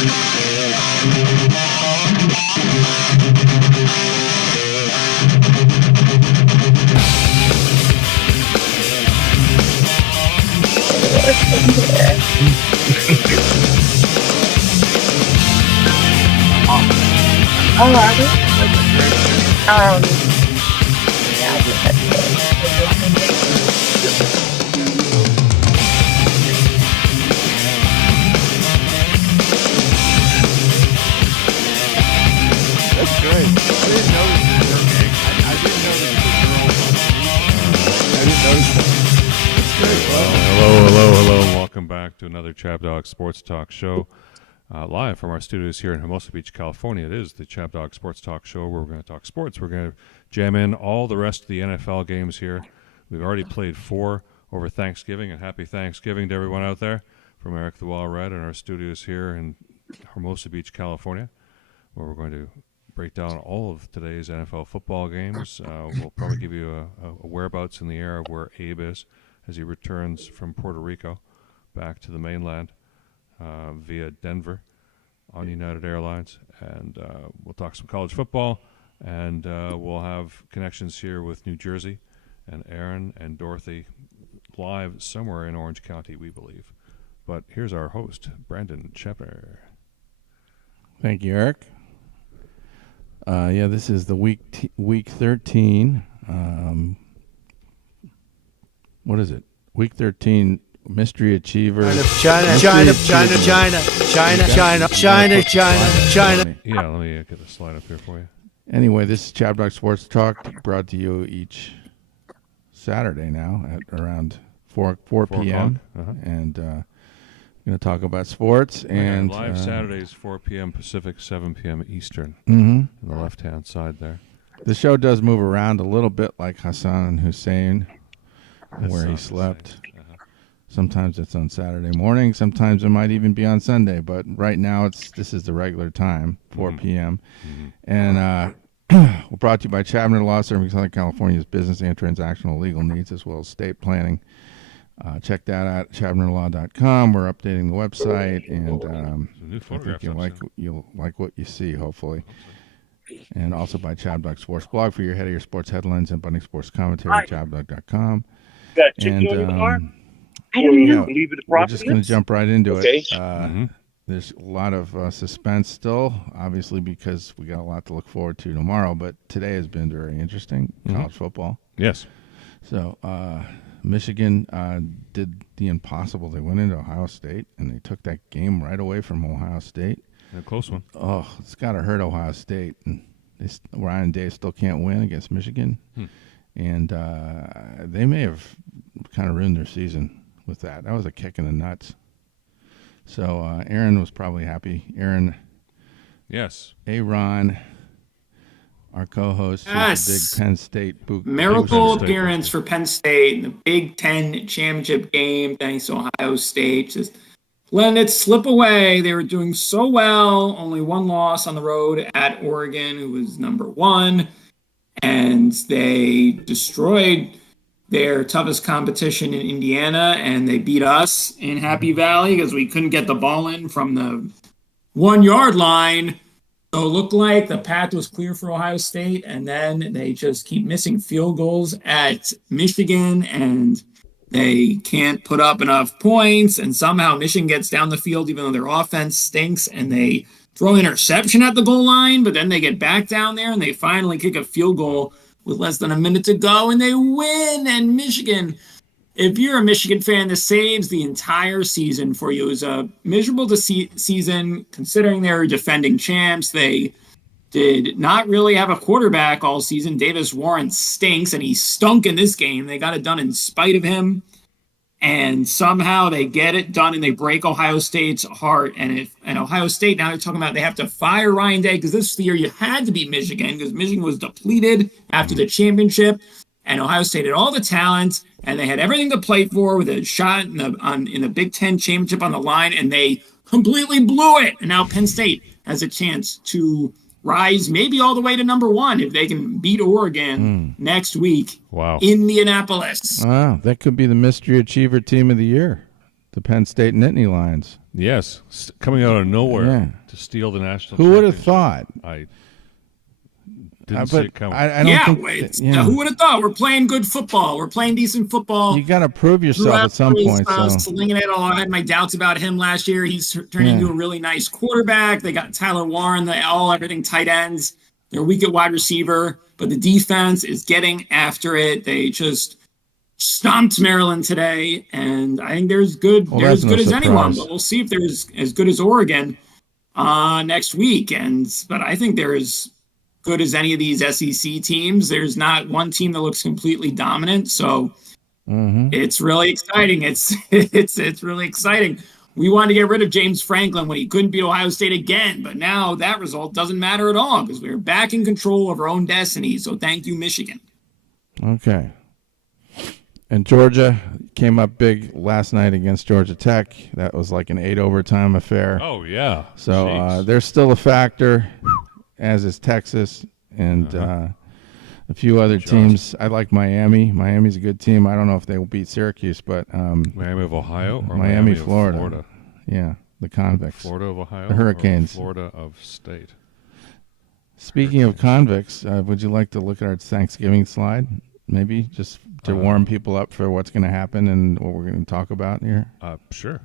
Oh, are we? Yeah, I think that's That's great. I didn't notice it. Okay. I didn't notice the girl. I didn't notice that. That's great. Hello, and welcome back to another ChabDog Sports Talk Show. Live from our studios here in Hermosa Beach, California. It is the ChabDog Sports Talk Show where we're going to talk sports. We're going to jam in all the rest of the NFL games here. We've already played 4 over Thanksgiving, and happy Thanksgiving to everyone out there from Eric the Wild Red in our studios here in Hermosa Beach, California, where we're going to break down all of today's NFL football games. We'll probably give you a whereabouts in the air of where Abe is as he returns from Puerto Rico back to the mainland via Denver on United Airlines. And we'll talk some college football, and we'll have connections here with New Jersey and Aaron and Dorothy live somewhere in Orange County, we believe. But here's our host, Brandon Shepard. Thank you, Eric. This is the week 13. What is it? Week 13 Mystery Achiever. China. Yeah, let me get the slide up here for you. Anyway, this is ChabDog Sports Talk, brought to you each Saturday now at around 4 p.m. And going to talk about sports. And live Saturdays, 4 p.m. Pacific, 7 p.m. Eastern. On the left-hand side there. The show does move around a little bit like Hassan Hussein, where he slept. Sometimes it's on Saturday morning. Sometimes it might even be on Sunday. But right now, this is the regular time, 4 p.m. And we're brought to you by Chapman Law, serving Southern California's business and transactional legal needs, as well as estate planning. Check that out at ChabmanLaw.com. We're updating the website, and I think you'll like what you see, hopefully. And also by ChabDog Sports Blog for your head of your sports headlines and budding sports commentary, ChabDog.com. Got a chicken in the car? I don't know. Leave it We're just going to jump right into it. There's a lot of suspense still, obviously, because we got a lot to look forward to tomorrow. But today has been very interesting, college football. Yes. So Michigan did the impossible. They went into Ohio State, and they took that game right away from Ohio State. A close one. Oh, it's got to hurt Ohio State. And Ryan Day still can't win against Michigan. And they may have kind of ruined their season with that. That was a kick in the nuts. So Aaron was probably happy. Aaron. Yes. Aaron, our co-host, Yes. the Big Penn State boot. Miracle appearance for Penn State in the Big Ten championship game, thanks to Ohio State. Just letting it slip away. They were doing so well. Only one loss on the road at Oregon, who was number 1. And they destroyed their toughest competition in Indiana, and they beat us in Happy Valley because we couldn't get the ball in from the 1-yard line. So it looked like the path was clear for Ohio State, and then they just keep missing field goals at Michigan, and they can't put up enough points, and somehow Michigan gets down the field even though their offense stinks, and they throw an interception at the goal line, but then they get back down there, and they finally kick a field goal with less than a minute to go, and they win. And Michigan, if you're a Michigan fan, this saves the entire season for you. It was a miserable season considering they're defending champs. They did not really have a quarterback all season. Davis Warren stinks, and he stunk in this game. They got it done in spite of him, and somehow they get it done, and they break Ohio State's heart. And Ohio State, now they're talking about they have to fire Ryan Day because this year you had to beat Michigan because Michigan was depleted after the championship, and Ohio State had all the talent, and they had everything to play for with a shot in the Big Ten championship on the line, and they completely blew it. And now Penn State has a chance to rise maybe all the way to number 1 if they can beat Oregon next week in Indianapolis. Wow, that could be the Mystery Achiever team of the year, the Penn State Nittany Lions. Yes, coming out of nowhere Yeah. to steal the national. Who would have championship. thought? I didn't see it coming. I don't Yeah, think. Yeah. who would have thought? We're playing good football. We're playing decent football. You got to prove yourself Throughout at some his, point. So slinging it all. I had my doubts about him last year. He's turning into a really nice quarterback. They got Tyler Warren, everything tight ends. They're weak at wide receiver, but the defense is getting after it. They just stomped Maryland today, and I think they're as good as anyone. But we'll see if they're as good as Oregon next week. But I think they're as good as any of these SEC teams. There's not one team that looks completely dominant. So it's really exciting. It's really exciting. We wanted to get rid of James Franklin when he couldn't beat Ohio State again, but now that result doesn't matter at all because we're back in control of our own destiny. So thank you, Michigan. Okay. And Georgia came up big last night against Georgia Tech. That was like an 8 overtime affair. Oh yeah. So they're still a factor, as is Texas and a few other teams. I like Miami. Miami's a good team. I don't know if they will beat Syracuse, but Miami of Ohio or Miami, of Florida. Yeah, the convicts. Florida of Ohio. The Hurricanes. Or Florida of State. Speaking of convicts, would you like to look at our Thanksgiving slide? Maybe just to warm people up for what's going to happen and what we're going to talk about here. Sure.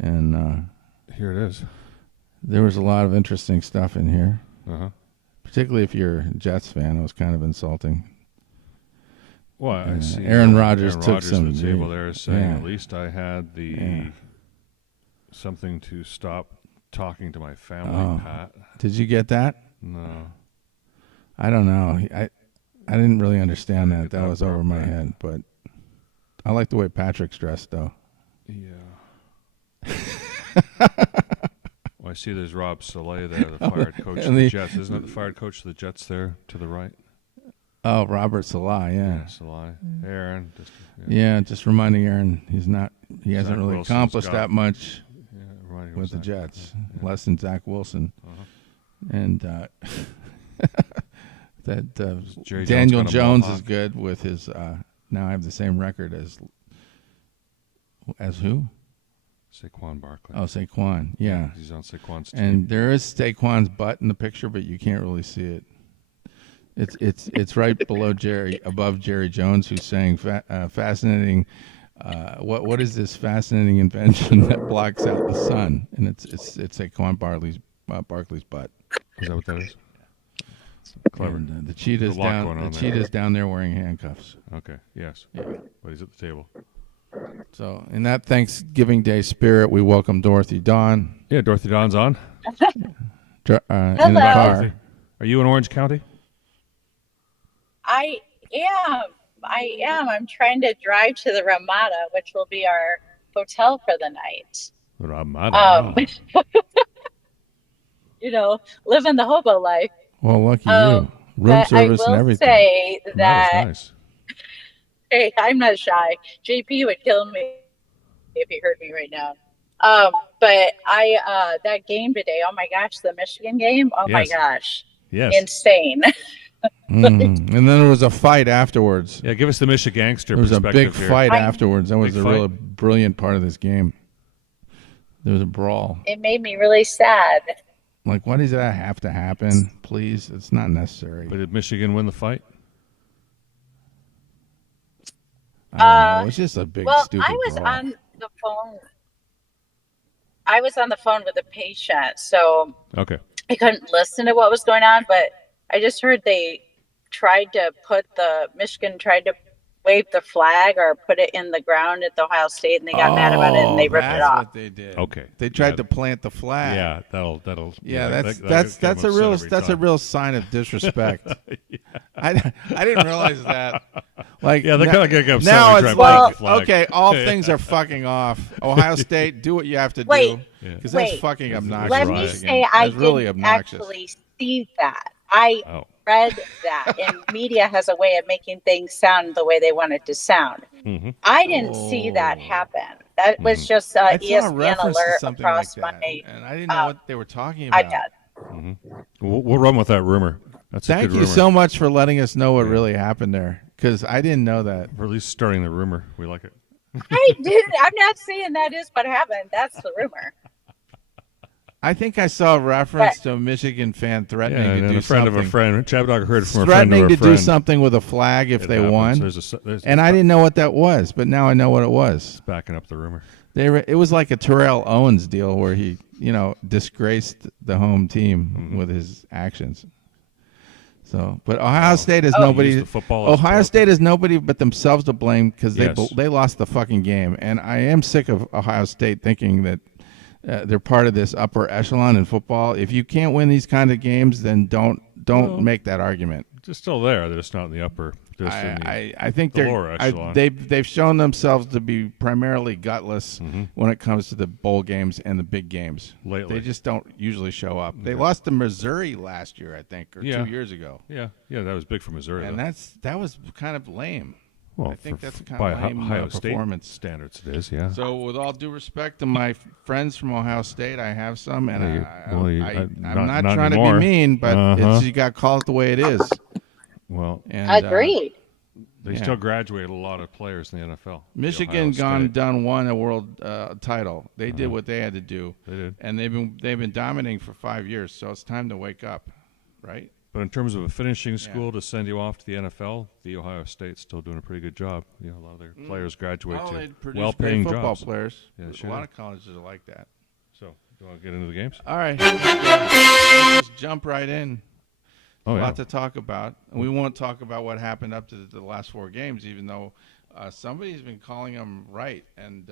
And here it is. There was a lot of interesting stuff in here. Particularly if you're a Jets fan, it was kind of insulting. Well, I see. Aaron Rodgers took Rodgers some at the table there saying, yeah. at least I had the something to stop talking to my family, Pat. Did you get that? No. I don't know. I didn't really understand that. That was over my head. But I like the way Patrick's dressed, though. Yeah. Well, I see there's Rob Saleh there, the fired coach of the Jets. Isn't it the fired coach of the Jets there to the right? Oh, Robert Salah, yeah. Saleh. Aaron. Just reminding Aaron he hasn't really accomplished that much with the Jets. Less than Zach Wilson. And Daniel Jones is good with his now I have the same record as who? Saquon Barkley. Oh, Saquon. Yeah. He's on Saquon's team. And there is Saquon's butt in the picture, but you can't really see it. It's right above Jerry Jones, who's saying fascinating. What is this fascinating invention that blocks out the sun? And it's Saquon Barkley's butt. Is that what that is? Clever. And, the cheetah's down. The cheetah's down there wearing handcuffs. Okay. Yes. Yeah. But he's at the table. So, in that Thanksgiving Day spirit, we welcome Dorothy Dawn. Yeah, Dorothy Dawn's on. In the car. Dorothy, are you in Orange County? I am. I'm trying to drive to the Ramada, which will be our hotel for the night. Ramada. Living the hobo life. Well, lucky you. Room service and everything. I will say that nice. Hey, I'm not shy. JP would kill me if he heard me right now. But that game today, oh my gosh, the Michigan game, my gosh. Yes. Insane. And then there was a fight afterwards. Yeah, give us the Michigangster perspective. There was a big fight afterwards. That was a really brilliant part of this game. There was a brawl. It made me really sad. Like, why does that have to happen? Please, it's not necessary. But did Michigan win the fight? I don't know. It's just a big, stupid I was brawl. on the phone. I was on the phone with a patient, so okay. I couldn't listen to what was going on, but I just heard Michigan tried to wave the flag or put it in the ground at the Ohio State, and they got mad about it and they ripped it off. That's what they did. Okay. They tried to plant the flag. Yeah, that'll. Yeah, that's a real sign of disrespect. Yeah. I didn't realize that. Like, yeah, they're kind of getting upset. Now when it's you try to plant the flag. okay, all things are fucking off. Ohio State, do what you have to do. Because that's fucking obnoxious. Let me say I didn't actually see that. I read that, and media has a way of making things sound the way they want it to sound. Mm-hmm. I didn't see that happen. That was just ESPN alert across like my. And I didn't know what they were talking about. Mm-hmm. We'll run with that rumor. That's Thank you so much for letting us know what really happened there, because I didn't know that. Or at least starting the rumor. We like it. I'm not saying that is what happened. That's the rumor. I think I saw a reference to a Michigan fan threatening to do a friend something. of a friend. ChabDog heard from a friend Threatening of a to friend. Do something with a flag if they happens. won. There's and I didn't know what that was, but now I know what it was. Backing up the rumor. It was like a Terrell Owens deal where he, disgraced the home team with his actions. So, but Ohio State is nobody. Ohio State is nobody but themselves to blame because they lost the fucking game, and I am sick of Ohio State thinking that they're part of this upper echelon in football. If you can't win these kind of games, then don't make that argument. They're still there. They're just not in the upper. I think the lower echelon. They've shown themselves to be primarily gutless when it comes to the bowl games and the big games. Lately, they just don't usually show up. They lost to Missouri last year, I think, or 2 years ago. Yeah, that was big for Missouri. And that was kind of lame. Well, I think that's kind by of lame Ohio State performance standards. It is, yeah. So, with all due respect to my friends from Ohio State, I have some, and I'm not trying to be mean, but you got to call it the way it is. Well, agreed. They still graduate a lot of players in the NFL. Michigan won a world title. They did what they had to do. They did, and they've been dominating for 5 years. So it's time to wake up, right? But in terms of a finishing school to send you off to the NFL, the Ohio State's still doing a pretty good job. A lot of their players graduate to well-paying football jobs. Players. Yeah, a lot of colleges are like that. So, do you want to get into the games? All right, let's just jump right in. A lot to talk about. And we won't talk about what happened up to the last 4 games, even though somebody's been calling them right. And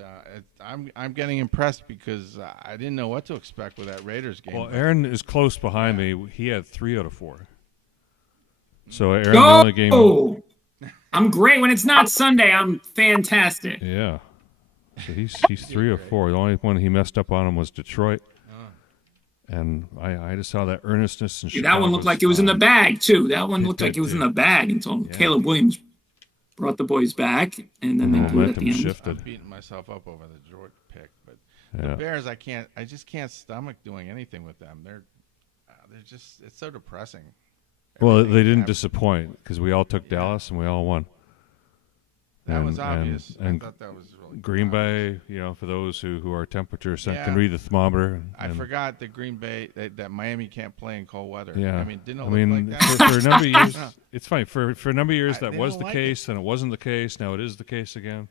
I'm getting impressed because I didn't know what to expect with that Raiders game. Well, Aaron is close behind me. He had 3 out of 4. So Aaron, the only game. I'm great when it's not Sunday. I'm fantastic. Yeah. So he's 3 or 4. The only one he messed up on him was Detroit. And I just saw that earnestness and that one looked like it was in the bag too. That one looked like it was in the bag until Caleb Williams brought the boys back, and then they blew it at the end. I'm beating myself up over the Jordan pick, but the Bears, I just can't stomach doing anything with them. They're just, it's so depressing. Well, they didn't disappoint because we all took Dallas and we all won. That was obvious. And I thought that was really Green Bay, for those who are temperature can read the thermometer. I forgot that Green Bay, that Miami can't play in cold weather. Yeah. Didn't it look like that? For a number of years, it's fine. For a number of years, that was the case, and it wasn't the case. Now it is the case again.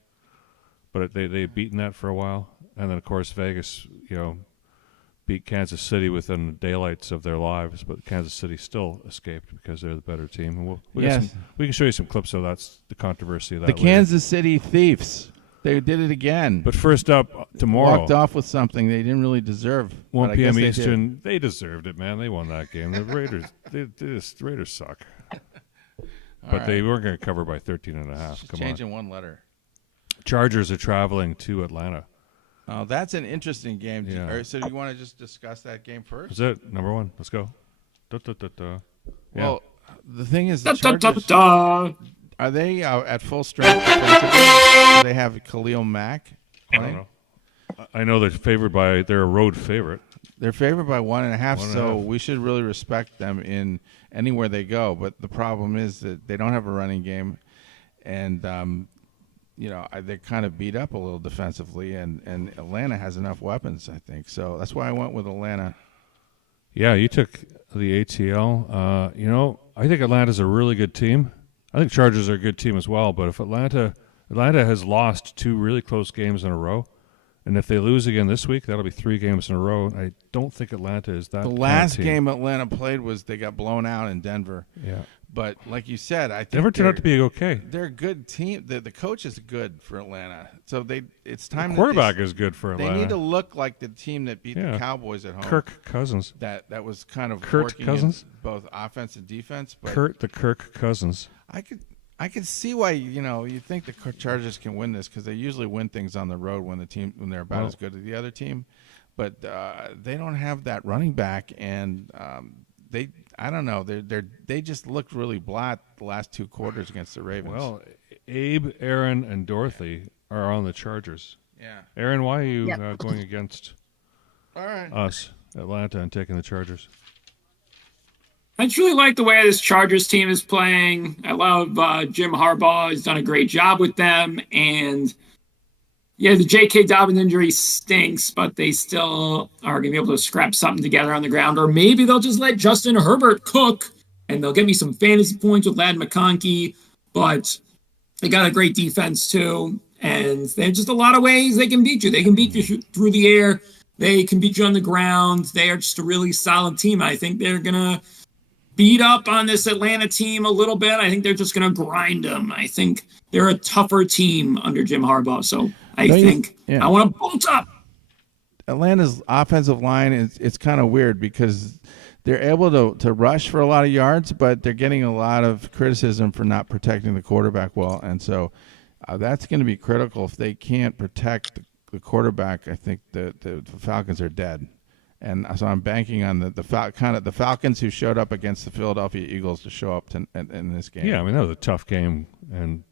But they've beaten that for a while. And then, of course, Vegas, beat Kansas City within the daylights of their lives, but Kansas City still escaped because they're the better team. And we can show you some clips of that's the controversy of that. The Kansas City Thieves. They did it again. But first up, tomorrow. Walked off with something they didn't really deserve. 1 p.m. Eastern. They deserved it, man. They won that game. The Raiders, the Raiders suck. But they weren't going to cover by 13.5. Come changing one letter. Chargers are traveling to Atlanta. Oh, that's an interesting game. Yeah. So do you want to just discuss that game first? That's it. Number 1. Let's go. Well, the thing is, the Chargers, are they at full strength defensively? Do they have Khalil Mack playing? I don't know. I know they're a road favorite. They're favored by 1.5, so we should really respect them in anywhere they go. But the problem is that they don't have a running game, and they're kind of beat up a little defensively, and Atlanta has enough weapons, I think. So that's why I went with Atlanta. Yeah, you took the ATL. I think Atlanta's a really good team. I think Chargers are a good team as well, but if Atlanta has lost 2 really close games in a row, and if they lose again this week, that'll be 3 games in a row. I don't think Atlanta is that. The last game Atlanta played was they got blown out in Denver. Yeah. But like you said, I think Denver turned out to be okay. They're a good team. The coach is good for Atlanta. So it's time. The quarterback is good for Atlanta. They need to look like the team that beat the Cowboys at home. Kirk Cousins. That was kind of Kurt working Cousins? in both offense and defense. But Kirk Cousins. I could see why you think the Chargers can win this because they usually win things on the road when they're about as good as the other team, but they don't have that running back, and I don't know, they just looked really blat the last 2 quarters against the Ravens. Well, Abe, Aaron, and Dorothy are on the Chargers. Yeah. Aaron, why are you going against us, Atlanta, and taking the Chargers? I just really like the way this Chargers team is playing. I love Jim Harbaugh. He's done a great job with them. And Yeah, the J.K. Dobbins injury stinks, but they still are going to be able to scrap something together on the ground. Or maybe they'll just let Justin Herbert cook, and they'll get me some fantasy points with Ladd McConkey. But they got a great defense, too. And there's just a lot of ways they can beat you. They can beat you through the air. They can beat you on the ground. They are just a really solid team. I think they're going to beat up on this Atlanta team a little bit. I think they're just going to grind them. I think they're a tougher team under Jim Harbaugh. So I want to bolt up. Atlanta's offensive line it's kind of weird because they're able to rush for a lot of yards, but they're getting a lot of criticism for not protecting the quarterback well. And so that's going to be critical. If they can't protect the quarterback, I think the Falcons are dead. And so I'm banking on the Falcons who showed up against the Philadelphia Eagles to show up in this game. Yeah, I mean, that was a tough game. And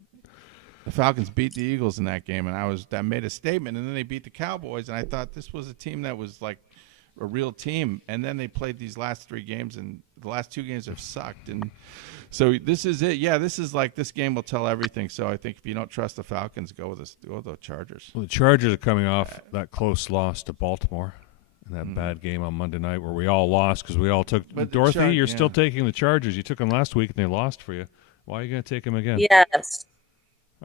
the Falcons beat the Eagles in that game, and that made a statement. And then they beat the Cowboys, and I thought this was a team that was like a real team. And then they played these last 3 games, and the last 2 games have sucked. And so this is it. Yeah, this is like this game will tell everything. So I think if you don't trust the Falcons, go with the Chargers. Well, the Chargers are coming off that close loss to Baltimore. And that bad game on Monday night where we all lost because we all took – Dorothy, you're still taking the Chargers. You took them last week and they lost for you. Why are you going to take them again? Yes.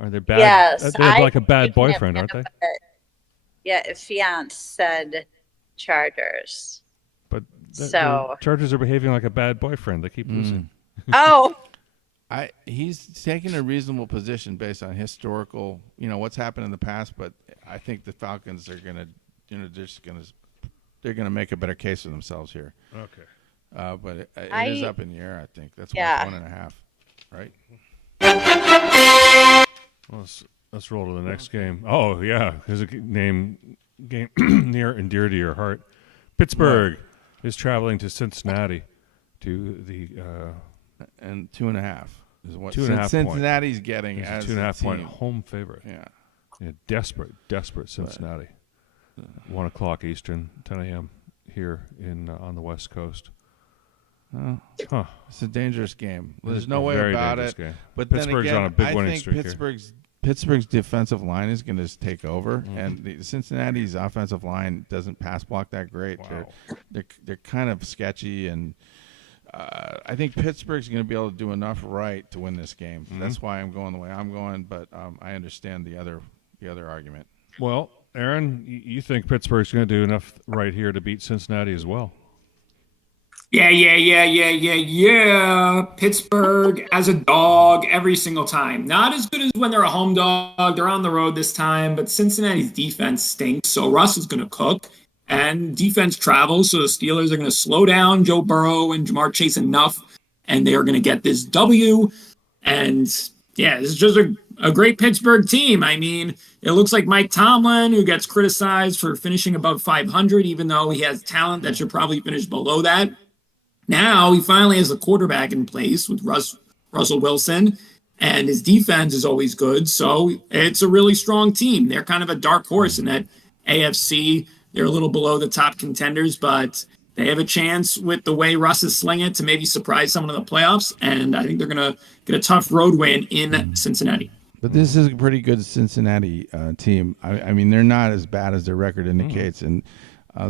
Are they bad? Yes. They're like a bad boyfriend, aren't they? Yeah, fiance said Chargers. But the Chargers are behaving like a bad boyfriend. They keep losing. Oh. He's taking a reasonable position based on historical, what's happened in the past, but I think the Falcons are going to, they're going to make a better case for themselves here. Okay. But it is up in the air, I think. That's why it's 1.5, right? Well, let's roll to the next game. Oh, yeah. There's a game near and dear to your heart. Pittsburgh is traveling to Cincinnati to the and 2.5 is what 2.5 Cincinnati's getting as a 2.5 point team. home favorite. Yeah. Desperate Cincinnati. 1 o'clock Eastern, 10 a.m. here on the West Coast. It's a dangerous game. There's no way about it. Game. But Pittsburgh's then again, on a big winning think streak Pittsburgh's defensive line is going to take over, and Cincinnati's offensive line doesn't pass block that great. Wow. They're kind of sketchy, and I think Pittsburgh's going to be able to do enough right to win this game. That's why I'm going the way I'm going. But I understand the other argument. Well, Aaron, you think Pittsburgh's going to do enough right here to beat Cincinnati as well? Yeah. Pittsburgh as a dog every single time. Not as good as when they're a home dog. They're on the road this time, but Cincinnati's defense stinks. So Russ is going to cook, and defense travels. So the Steelers are going to slow down Joe Burrow and Jamar Chase enough, and they are going to get this W. And yeah, this is just a great Pittsburgh team. I mean, it looks like Mike Tomlin, who gets criticized for finishing above 500, even though he has talent that should probably finish below that. Now he finally has a quarterback in place with Russell Wilson, and his defense is always good. So it's a really strong team. They're kind of a dark horse in that AFC. They're a little below the top contenders, but they have a chance with the way Russ is slinging it to maybe surprise someone in the playoffs. And I think they're going to get a tough road win in Cincinnati. But this is a pretty good Cincinnati team. I mean, they're not as bad as their record indicates. And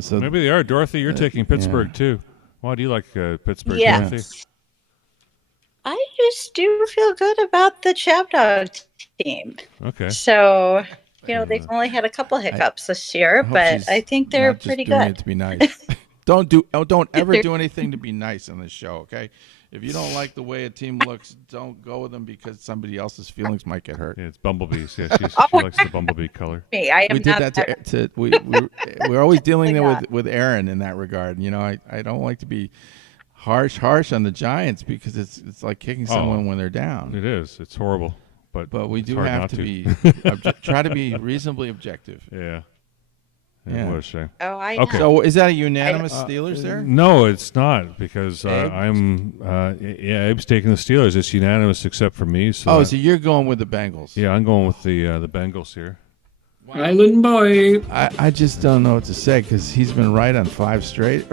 so maybe they are. Dorothy, you're taking Pittsburgh too. Why do you like Pittsburgh? Yeah. Dorothy? I just do feel good about the ChabDog team. Okay. So, they've only had a couple hiccups this year, but I think they're pretty doing good. It to be nice. Don't ever do anything to be nice on this show, okay? If you don't like the way a team looks, don't go with them because somebody else's feelings might get hurt. Yeah, it's bumblebees. Yeah, she likes the bumblebee color. Me, I am we did not that we're always dealing with Aaron in that regard. I don't like to be harsh on the Giants because it's like kicking someone when they're down. It is. It's horrible. But we do have to be try to be reasonably objective. Yeah. What a shame. Oh, I know. Okay. So is that a unanimous Steelers there? No, it's not because Abe's taking the Steelers. It's unanimous except for me. So so you're going with the Bengals? Yeah, I'm going with the Bengals here. Island boy. I just don't know what to say because he's been right on 4 straight,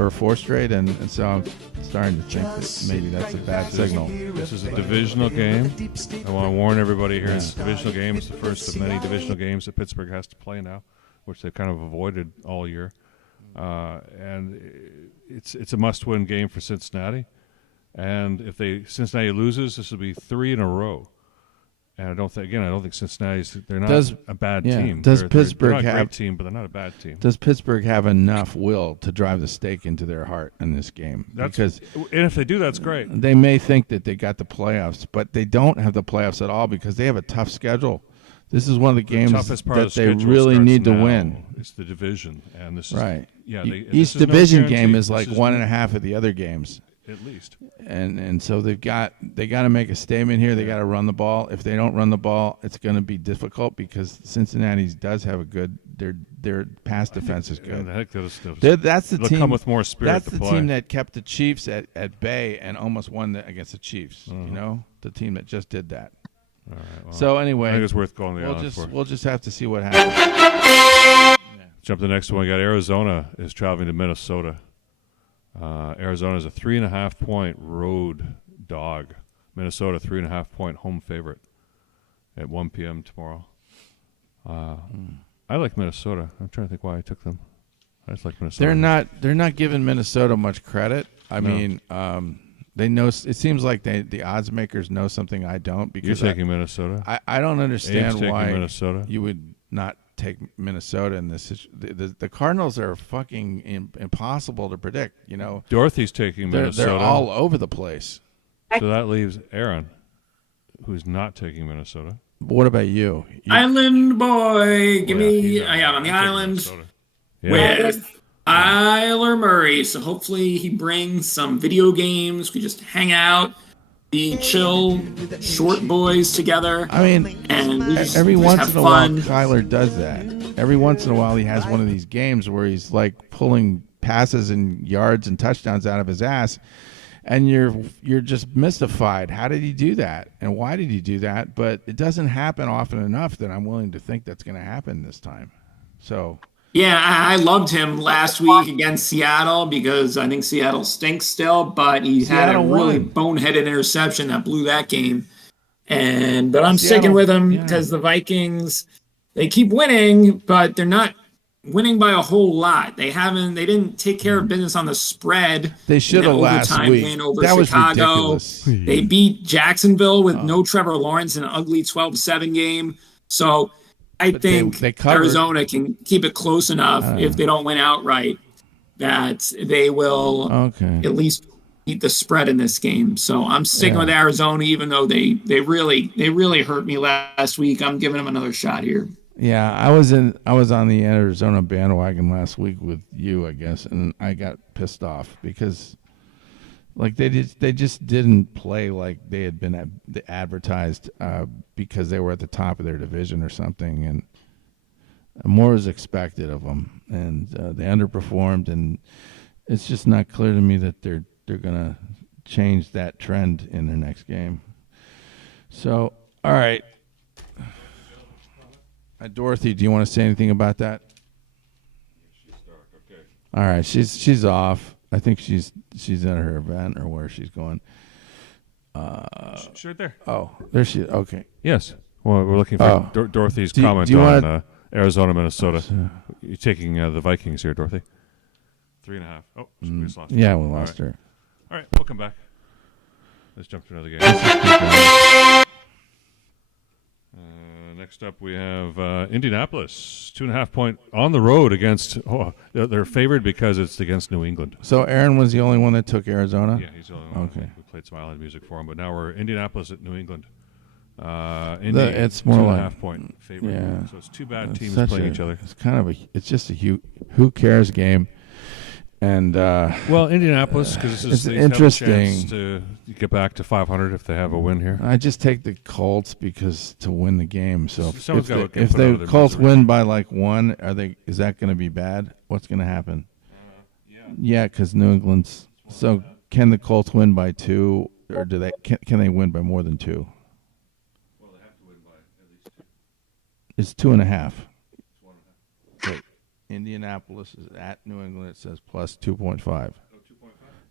and so I'm starting to think that maybe that's a bad signal. This is a divisional game. I want to warn everybody here. It's a divisional game. It's the first of many divisional games that Pittsburgh has to play now, which they've kind of avoided all year. And it's a must-win game for Cincinnati. And if Cincinnati loses, this will be 3 in a row. And I don't think Cincinnati's. They're not a bad team. Does they're Pittsburgh not a have great team, but they're not a bad team. Does Pittsburgh have enough will to drive the stake into their heart in this game? And if they do, that's great. They may think that they got the playoffs, but they don't have the playoffs at all because they have a tough schedule. This is one of the games that they really need to win. It's the division, and this is right. Yeah, each division game is like 1.5 of the other games. At least, and so they got to make a statement here. They got to run the ball. If they don't run the ball, it's going to be difficult because Cincinnati does have a good. Their pass defense is good. That's the team. Come with more spirit. That's the team that kept the Chiefs at bay and almost won against the Chiefs. You know, the team that just did that. All right, well, so anyway, I think it's worth going the island for. We'll just have to see what happens. Jump to the next one. We got Arizona is traveling to Minnesota. Arizona is a 3.5-point road dog. Minnesota 3.5-point home favorite at 1 p.m. tomorrow. I like Minnesota. I'm trying to think why I took them. I just like Minnesota. They're not giving Minnesota much credit. I mean, they know. It seems like the odds makers know something I don't. Because you're taking Minnesota. I don't understand why Minnesota. You would not take Minnesota in this. The Cardinals are fucking impossible to predict. You know, Dorothy's taking Minnesota. They're all over the place. So that leaves Aaron, who's not taking Minnesota. What about you? Island boy, give me. I am on the island with Kyler Murray. So hopefully he brings some video games. We just hang out. Be chill, short boys together. I mean, and every once in a while, Kyler does that. Every once in a while, he has one of these games where he's like pulling passes and yards and touchdowns out of his ass, and you're just mystified. How did he do that, and why did he do that? But it doesn't happen often enough that I'm willing to think that's going to happen this time. So. Yeah, I loved him last week against Seattle because I think Seattle stinks still, but he had a really boneheaded interception that blew that game. But I'm sticking with him because the Vikings, they keep winning, but they're not winning by a whole lot. They didn't take care of business on the spread. They should have last week. Win over that Chicago. Was ridiculous. They beat Jacksonville with no Trevor Lawrence in an ugly 12-7 game. So I think Arizona can keep it close enough if they don't win outright that they will at least beat the spread in this game. So I'm sticking with Arizona, even though they really hurt me last week. I'm giving them another shot here. Yeah, I was on the Arizona bandwagon last week with you, I guess, and I got pissed off because like they just didn't play like they had been advertised because they were at the top of their division or something, and more is expected of them, and they underperformed, and it's just not clear to me that they're gonna change that trend in their next game. So, all right, Dorothy, do you want to say anything about that? She's dark. Okay. All right, she's off. I think she's at her event or where she's going. She's right there. Oh, there she is. Okay. Yes. Well, we're looking for Dorothy's comment on Arizona, Minnesota. You're taking the Vikings here, Dorothy. 3.5. Oh, we just lost her. Yeah, we lost her. All right, we'll come back. Let's jump to another game. Next up, we have Indianapolis, 2.5-point on the road against. They're favored because it's against New England. So Aaron was the only one that took Arizona. Yeah, he's the only one. Okay, we played some island music for him, but now we're Indianapolis at New England. It's more like 2.5-point favorite. Yeah, so it's two bad teams playing each other. It's kind of it's just a who cares game. And well, Indianapolis, because this is interesting have a chance to get back to 500 if they have a win here. I just take the Colts because to win the game. So if the Colts misery. win by like 1, is that going to be bad? What's going to happen? Yeah, because New England's. So can the Colts win by 2, or can they win by more than 2? Well, they have to win by at least 2. It's 2.5. Indianapolis is at New England. It says plus 2.5. Oh, 2.5?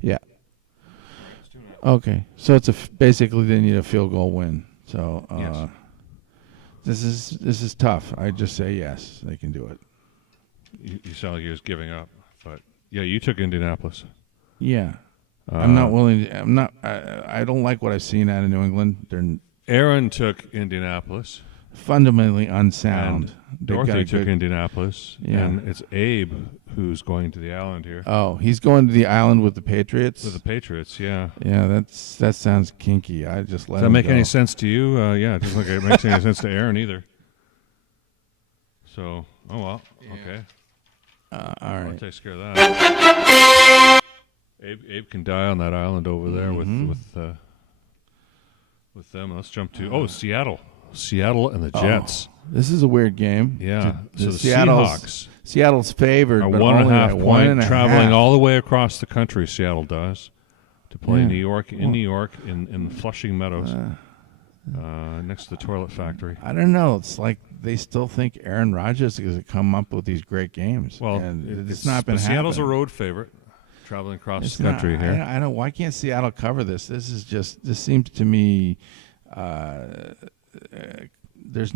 Yeah. Okay, so it's basically they need a field goal win. So yes. This is tough. I just say yes, they can do it. You sound like you're just giving up, but yeah, you took Indianapolis. Yeah, I'm not willing. I'm not. I don't like what I've seen out of New England. Aaron took Indianapolis. Fundamentally unsound. Dorothy took Indianapolis. Yeah. And it's Abe who's going to the island here. Oh, he's going to the island with the Patriots? With the Patriots, yeah. Yeah, that sounds kinky. I just let him Does that make go. any sense to you? Yeah, it doesn't look like it makes any sense to Aaron either. So, oh well, okay. All right. I'll take care of that. Abe can die on that island over there with them. Let's jump to Seattle and the Jets. This is a weird game. Yeah. So the Seattle's favored, are but 1.5 point traveling 1.5. all the way across the country. Seattle does to play New York in Flushing Meadows, next to the toilet factory. I don't know. It's like they still think Aaron Rodgers is going to come up with these great games. Well, and it's not been happening. Seattle's a road favorite, traveling across the country here. I don't. Why can't Seattle cover this? This seems to me. There's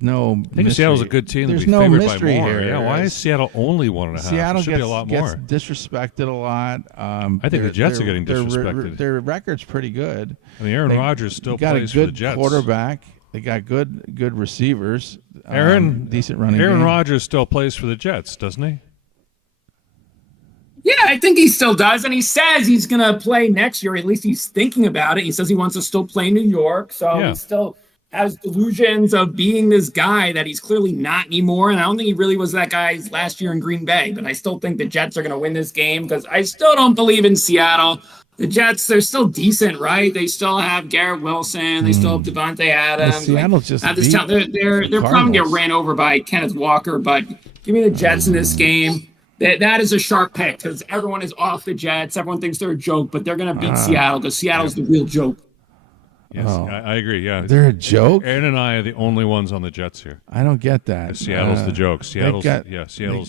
no. I think Seattle's a good team. There's to be no favored mystery by more. here. Yeah, why is Seattle only 1.5? Seattle it should be a lot more. gets disrespected a lot. I think the Jets are getting disrespected. Their record's pretty good. I mean, Aaron Rodgers still plays for the Jets. Got a good quarterback. They got good receivers. Decent running. Aaron game. Rodgers still plays for the Jets, doesn't he? Yeah, I think he still does. And he says he's going to play next year. At least he's thinking about it. He says he wants to still play New York. So he still has delusions of being this guy that he's clearly not anymore. And I don't think he really was that guy last year in Green Bay. But I still think the Jets are going to win this game because I still don't believe in Seattle. The Jets, they're still decent, right? They still have Garrett Wilson. They still have Devontae Adams. Seattle just they're probably get ran over by Kenneth Walker. But give me the Jets in this game. That is a sharp pick because everyone is off the Jets. Everyone thinks they're a joke, but they're going to beat Seattle because Seattle's the real joke. Yes, I agree. Yeah, they're a joke. Aaron and I are the only ones on the Jets here. I don't get that. Seattle's the joke. Seattle's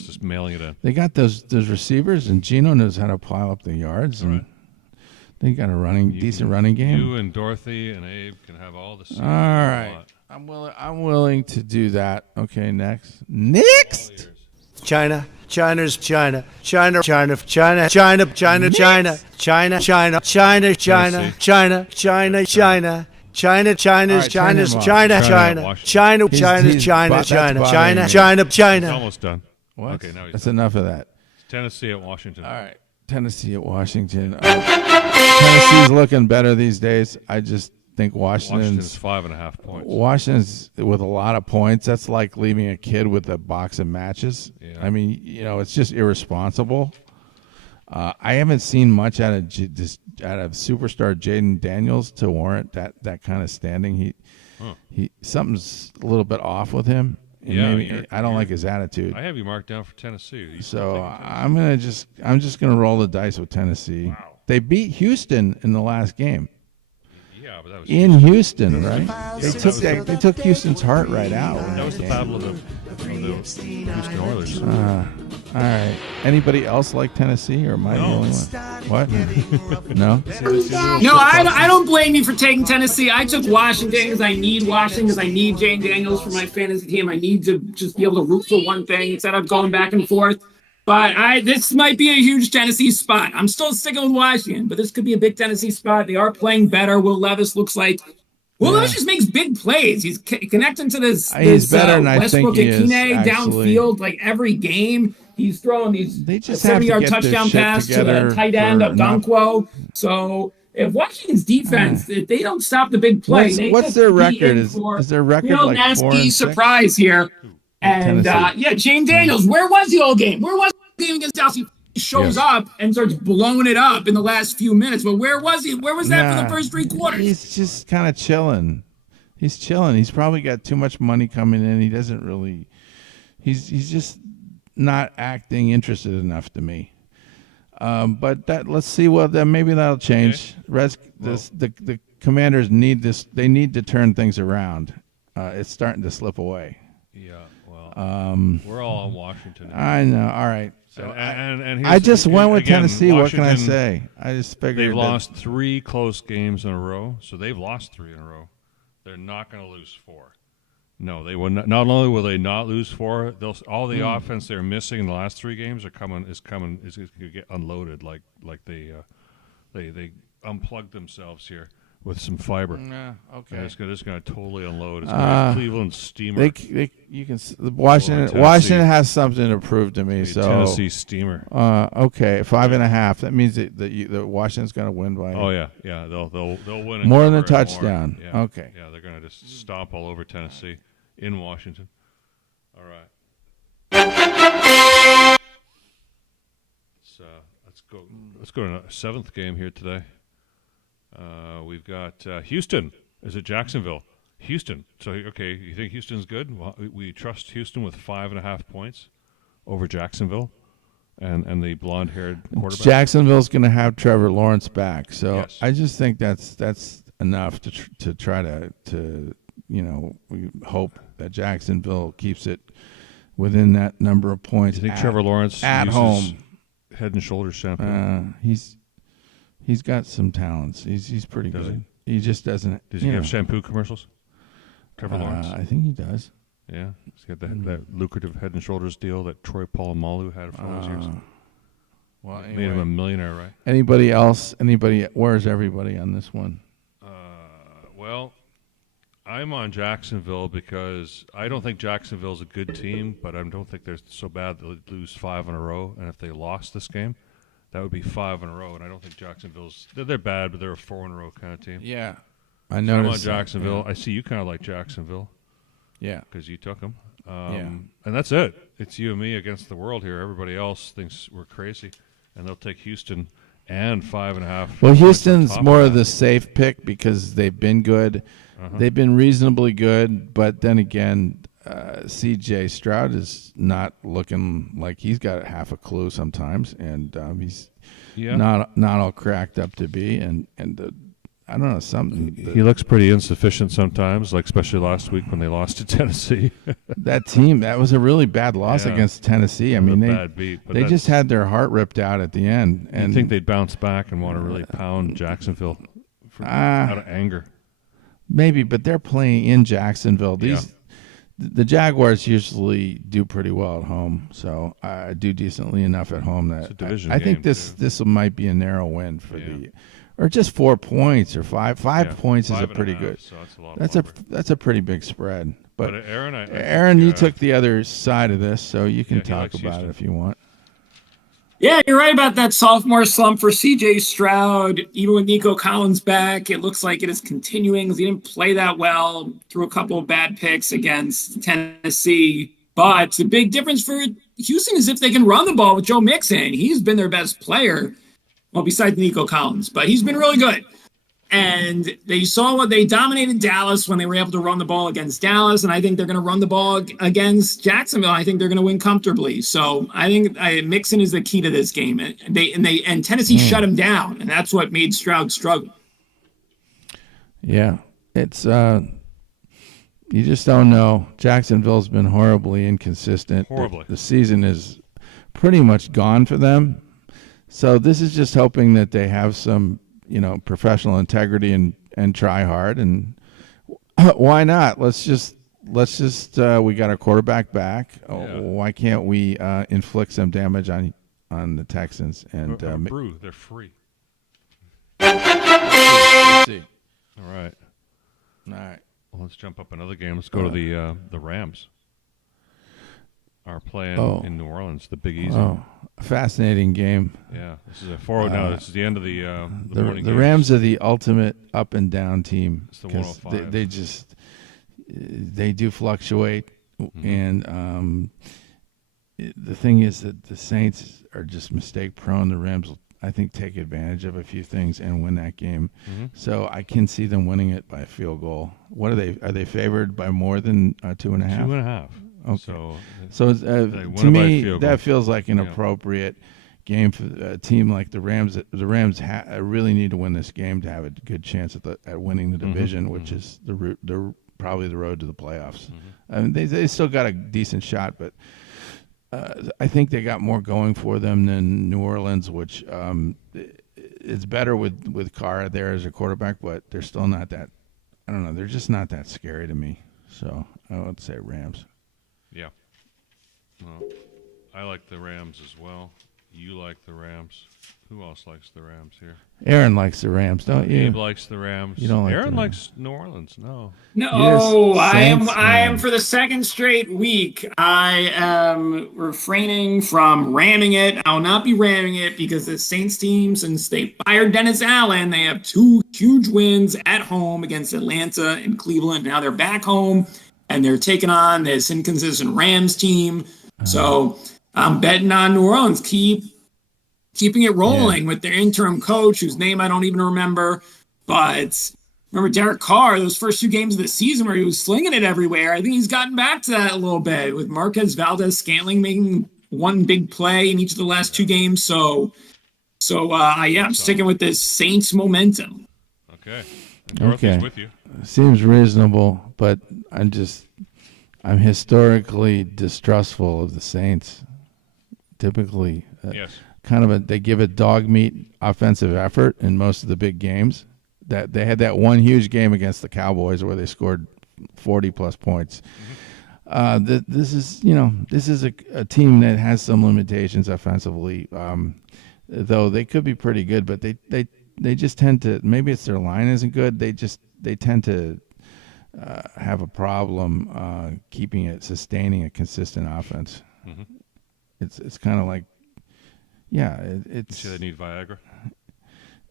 just mailing it in. They got those receivers, and Geno knows how to pile up the yards, and they got a decent running game. You and Dorothy and Abe can have all the. All right, I'm willing to do that. Okay, next. China, China, China, China, China, China, China, China, China, China, China, China, China, China, China, China. China, China's, China's, China, China, China, China's, China, China, China, China, China. It's almost done. What? Okay, now that's enough of that. Tennessee at Washington. All right, Tennessee at Washington. Tennessee's looking better these days. I just think Washington's 5.5 points. Washington's with a lot of points. That's like leaving a kid with a box of matches. Yeah. I mean, it's just irresponsible. I haven't seen much out of superstar Jaden Daniels to warrant that kind of standing. He something's a little bit off with him. Yeah, I don't like his attitude. I have you marked down for Tennessee. So I'm just gonna roll the dice with Tennessee. Wow. They beat Houston in the last game. Yeah, but that was in Houston, right? They took Houston's heart right out. That was the battle of the Houston Oilers. All right. Anybody else like Tennessee, or am I the only one? What? No? No, I don't blame you for taking Tennessee. I took Washington because I need Washington, because I need Jane Daniels for my fantasy team. I need to just be able to root for one thing instead of going back and forth. But this might be a huge Tennessee spot. I'm still sticking with Washington, but this could be a big Tennessee spot. They are playing better. Will Levis looks like Levis just makes big plays. He's connecting to this better than Westbrook I think Akine downfield like every game. He's throwing these 70-yard touchdown pass to the tight end of Donkwo. So if Washington's defense, if they don't stop the big play, what's their record? Is their record like 4-6? Surprise here. And Jane Daniels, where was the old game? Where was the game against Dallas? He shows up and starts blowing it up in the last few minutes. But where was he? Where was that for the first 3 quarters? He's just kind of chilling. He's chilling. He's probably got too much money coming in. He doesn't really. He's just not acting interested enough to me. But let's see. Well, then maybe that'll change. The Commanders need this. They need to turn things around. It's starting to slip away. Yeah. Well, We're all on Washington. I know. All right. So and I just went with again, Tennessee. What Washington, can I say? I just figured they've lost 3 close games in a row, so they've lost 3 in a row. They're not going to lose 4. No, they will not. Not only will they not lose 4, all the offense they're missing in the last 3 games is going to get unloaded like they unplugged themselves here with some fiber. Okay. And it's going to totally unload. It's going to be Cleveland steamer. Washington has something to prove to me. So Tennessee steamer. Okay, 5.5. That means that Washington's going to win by. Oh yeah. They'll win more than a touchdown. Yeah. Okay. Yeah, they're going to just stomp all over Tennessee in Washington. All right. Let's go to a 7th game here today. We've got Houston. Is it Jacksonville? Houston. So, okay, you think Houston's good? Well, we trust Houston with 5.5 points over Jacksonville and the blonde-haired quarterback. Jacksonville's going to have Trevor Lawrence back, so Yes. I just think that's enough to try to we hope that Jacksonville keeps it within that number of points. Do you think Trevor Lawrence at uses home Head and Shoulders shampoo? He's got some talents. He's pretty Does good. He just doesn't. Does he have shampoo commercials? Trevor Lawrence? I think he does. Yeah. He's got that lucrative Head and Shoulders deal that Troy Polamalu had for all those years. Well, Made him a millionaire, right? Anybody else? Where's everybody on this one? Well, I'm on Jacksonville because I don't think Jacksonville's a good team, but I don't think they're so bad they'll lose 5 in a row. And if they lost this game, that would be 5 in a row. And I don't think Jacksonville's they're bad, but they're a 4 in a row kind of team. Yeah, I know. I'm on Jacksonville. Yeah. I see you kind of like Jacksonville. Yeah, because you took them. And that's it. It's you and me against the world here. Everybody else thinks we're crazy, and they'll take Houston and 5.5. Well, Houston's more of the safe pick because they've been good. They've been reasonably good, but then again, C.J. Stroud is not looking like he's got half a clue sometimes, and he's not all cracked up to be. And I don't know, something. He looks pretty insufficient sometimes, like especially last week when they lost to Tennessee. That team, that was a really bad loss against Tennessee. I mean, they just had their heart ripped out at the end. And you think they'd bounce back and want to really pound Jacksonville out of anger? Maybe, but they're playing in Jacksonville. The Jaguars usually do pretty well at home, so I do decently enough at home that I think this might be a narrow win for or just 4 points or 5 points is a pretty good. So that's a pretty big spread. But Aaron, you took the other side of this, so you can talk about it if you want. Yeah, you're right about that sophomore slump for C.J. Stroud. Even with Nico Collins back, it looks like it is continuing. He didn't play that well, threw a couple of bad picks against Tennessee. But the big difference for Houston is if they can run the ball with Joe Mixon. He's been their best player, well, besides Nico Collins, but he's been really good. And they saw what they dominated Dallas when they were able to run the ball against Dallas, and I think they're going to run the ball against Jacksonville. I think they're going to win comfortably. So I think Mixon is the key to this game, and Tennessee shut him down, and that's what made Stroud struggle. Yeah, it's you just don't know. Jacksonville's been horribly inconsistent. The season is pretty much gone for them. So this is just hoping that they have some, professional integrity and try hard. And why not? Let's just we got our quarterback back. Yeah. Why can't we inflict some damage on the Texans? And they're free. Let's see. All right. Well, let's jump up another game. Let's go to the Rams. Are playing in New Orleans, the Big Easy. Oh, fascinating game. Yeah, this is a forward now. This is the end of the morning. The Rams are the ultimate up and down team. It's the 105. They do fluctuate, and the thing is that the Saints are just mistake prone. The Rams will, I think, take advantage of a few things and win that game. So I can see them winning it by a field goal. What are they? Are they favored by more than 2.5? 2.5. Okay. So to me, that feels like an appropriate game for a team like the Rams. The Rams really need to win this game to have a good chance at winning the division, which is the probably the road to the playoffs. I mean, they still got a decent shot, but I think they got more going for them than New Orleans, which it's better with Carr there as a quarterback, but they're still not that. I don't know. They're just not that scary to me. So I would say Rams. Yeah. Well, I like the Rams as well. You like the Rams. Who else likes the Rams here? Aaron likes the Rams, don't you? Abe likes the Rams. You don't like Aaron the likes New Orleans. No. No, Yes, Saints, I am man. for the second straight week. I am refraining from ramming it. I'll not be ramming it because the Saints team, since they fired Dennis Allen, they have 2 huge wins at home against Atlanta and Cleveland. Now they're back home and they're taking on this inconsistent Rams team. So I'm betting on New Orleans. Keeping it rolling with their interim coach, whose name I don't even remember. But remember Derek Carr, those first 2 games of the season where he was slinging it everywhere. I think he's gotten back to that a little bit with Marquez Valdez-Scantling making one big play in each of the last 2 games. So I'm sticking with this Saints momentum. Okay. And Dorothy's with you. Seems reasonable, but I'm historically distrustful of the Saints. Typically, Yes. they give a dog meat offensive effort in most of the big games. That they had that one huge game against the Cowboys where they scored 40 plus points. This is a team that has some limitations offensively, though they could be pretty good. But they just tend to, maybe it's their line isn't good. They tend to have a problem sustaining a consistent offense. It's kind of like. Yeah, it's. You say they need Viagra?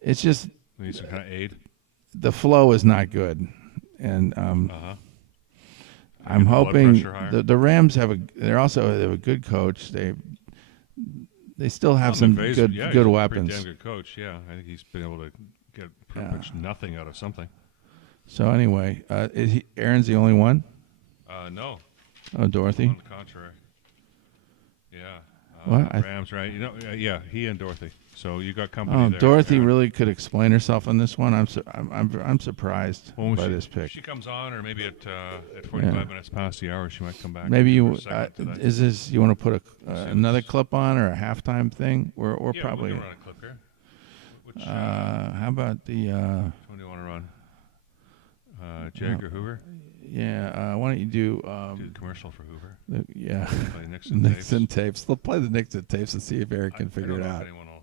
It's just. They need some kind of aid? The flow is not good. And I'm hoping the Rams have a good coach. They still have some good weapons. Pretty damn good coach, yeah. I think he's been able to get pretty much nothing out of something. So anyway, Aaron's the only one? No. Oh, Dorothy? On the contrary. Yeah. What? Rams, right? Yeah, he and Dorothy. So you got company there. Dorothy really could explain herself on this one. I'm surprised by this pick. She comes on, or maybe at 45 minutes past the hour, she might come back. Maybe you want to put another clip on or a halftime thing? Or probably. We can run a clip here. How about the? Which one do you want to run? Jagger Hoover. Yeah, why don't you do the commercial for Hoover? Play Nixon tapes. They'll play the Nixon tapes and see if Eric can figure it out. I don't know if anyone will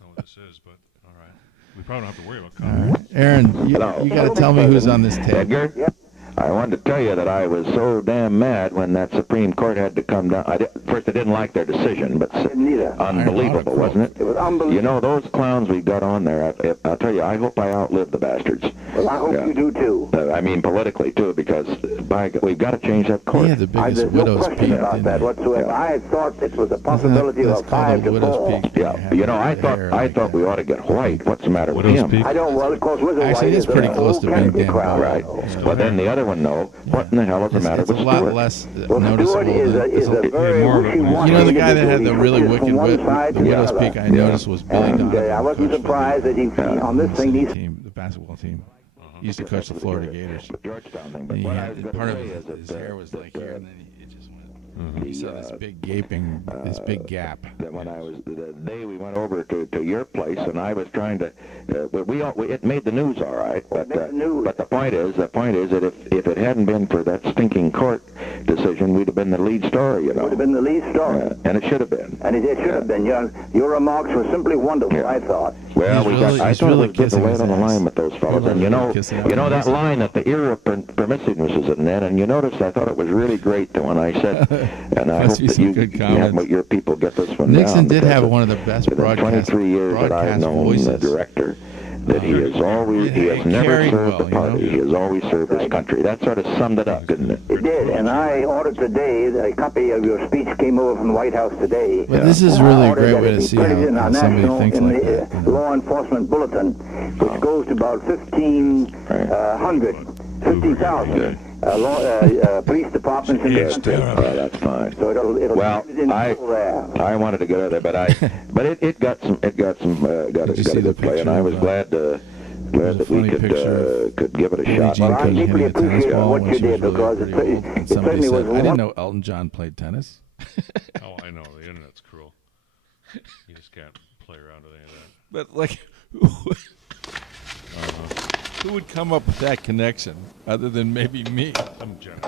know what this is, but all right. We probably don't have to worry about copyright. Right. Aaron, you got to tell me who's on this tape. Edgar? Yep. I wanted to tell you that I was so damn mad when that Supreme Court had to come down. First, I didn't like their decision, but unbelievable, wasn't it? It was unbelievable. You know, those clowns we got on there, I'll tell you, I hope I outlive the bastards. Well, I hope you do, too. I mean, politically, too, because we've got to change that court. Yeah, the biggest There's widow's no question peak. about that whatsoever. I had thought it was a possibility of a 5 to 4. Yeah, you know, I thought we ought to get White. What's the matter with him? I don't, well, of course, with Actually, White it's pretty close to being Dan crowd. Right. But then the other one, no. What in the hell is the matter It's with a lot Stewart? less Well, noticeable. Stewart is a very wishy-washy. You know the guy that had the really individual. wicked From one side the to the widow's other. peak I noticed was Billy And Donovan. I wasn't coached surprised that he, on this thing, he's the basketball team. He used to coach the Florida Gators. Georgetown thing. And But he what I had, was part of going to say his is hair was like here, and then it just went. The, You saw this big gaping, this big gap. that when I was the day we went over to your place, and I was trying to, it made the news all right, but the point is that if it hadn't been for that stinking court decision, we'd have been the lead story, you know. would have been the lead story. And it should have been. And it should have been. Your remarks were simply wonderful, I thought. Well, I he's thought really it was good to kissing lay his it on the ass. line with those fellows. And you know that line at the era of permissiveness is in there, and you noticed I thought it was really great when I said, and I hope that your people get this one Nixon down. did have one of the best For the 23 years that I've known the director, that he has never served the party. He has always served his country. That sort of summed it up, didn't it? It did, and I ordered today, a copy of your speech came over from the White House today. But this is really a great way to see how somebody thinks like that. In the Law Enforcement Bulletin, which goes to about 50,000 police departments in the country. That's fine. So it'll I wanted to get out there, but it got a good play, and I was glad to Glad that we could give it a shot. Jean couldn't hit a tennis ball what when you she was did, because really old. And somebody certainly said, was I didn't know Elton John played tennis. Oh, I know. The internet's cruel. You just can't play around with any of that. But, like, who would come up with that connection other than maybe me? Some general.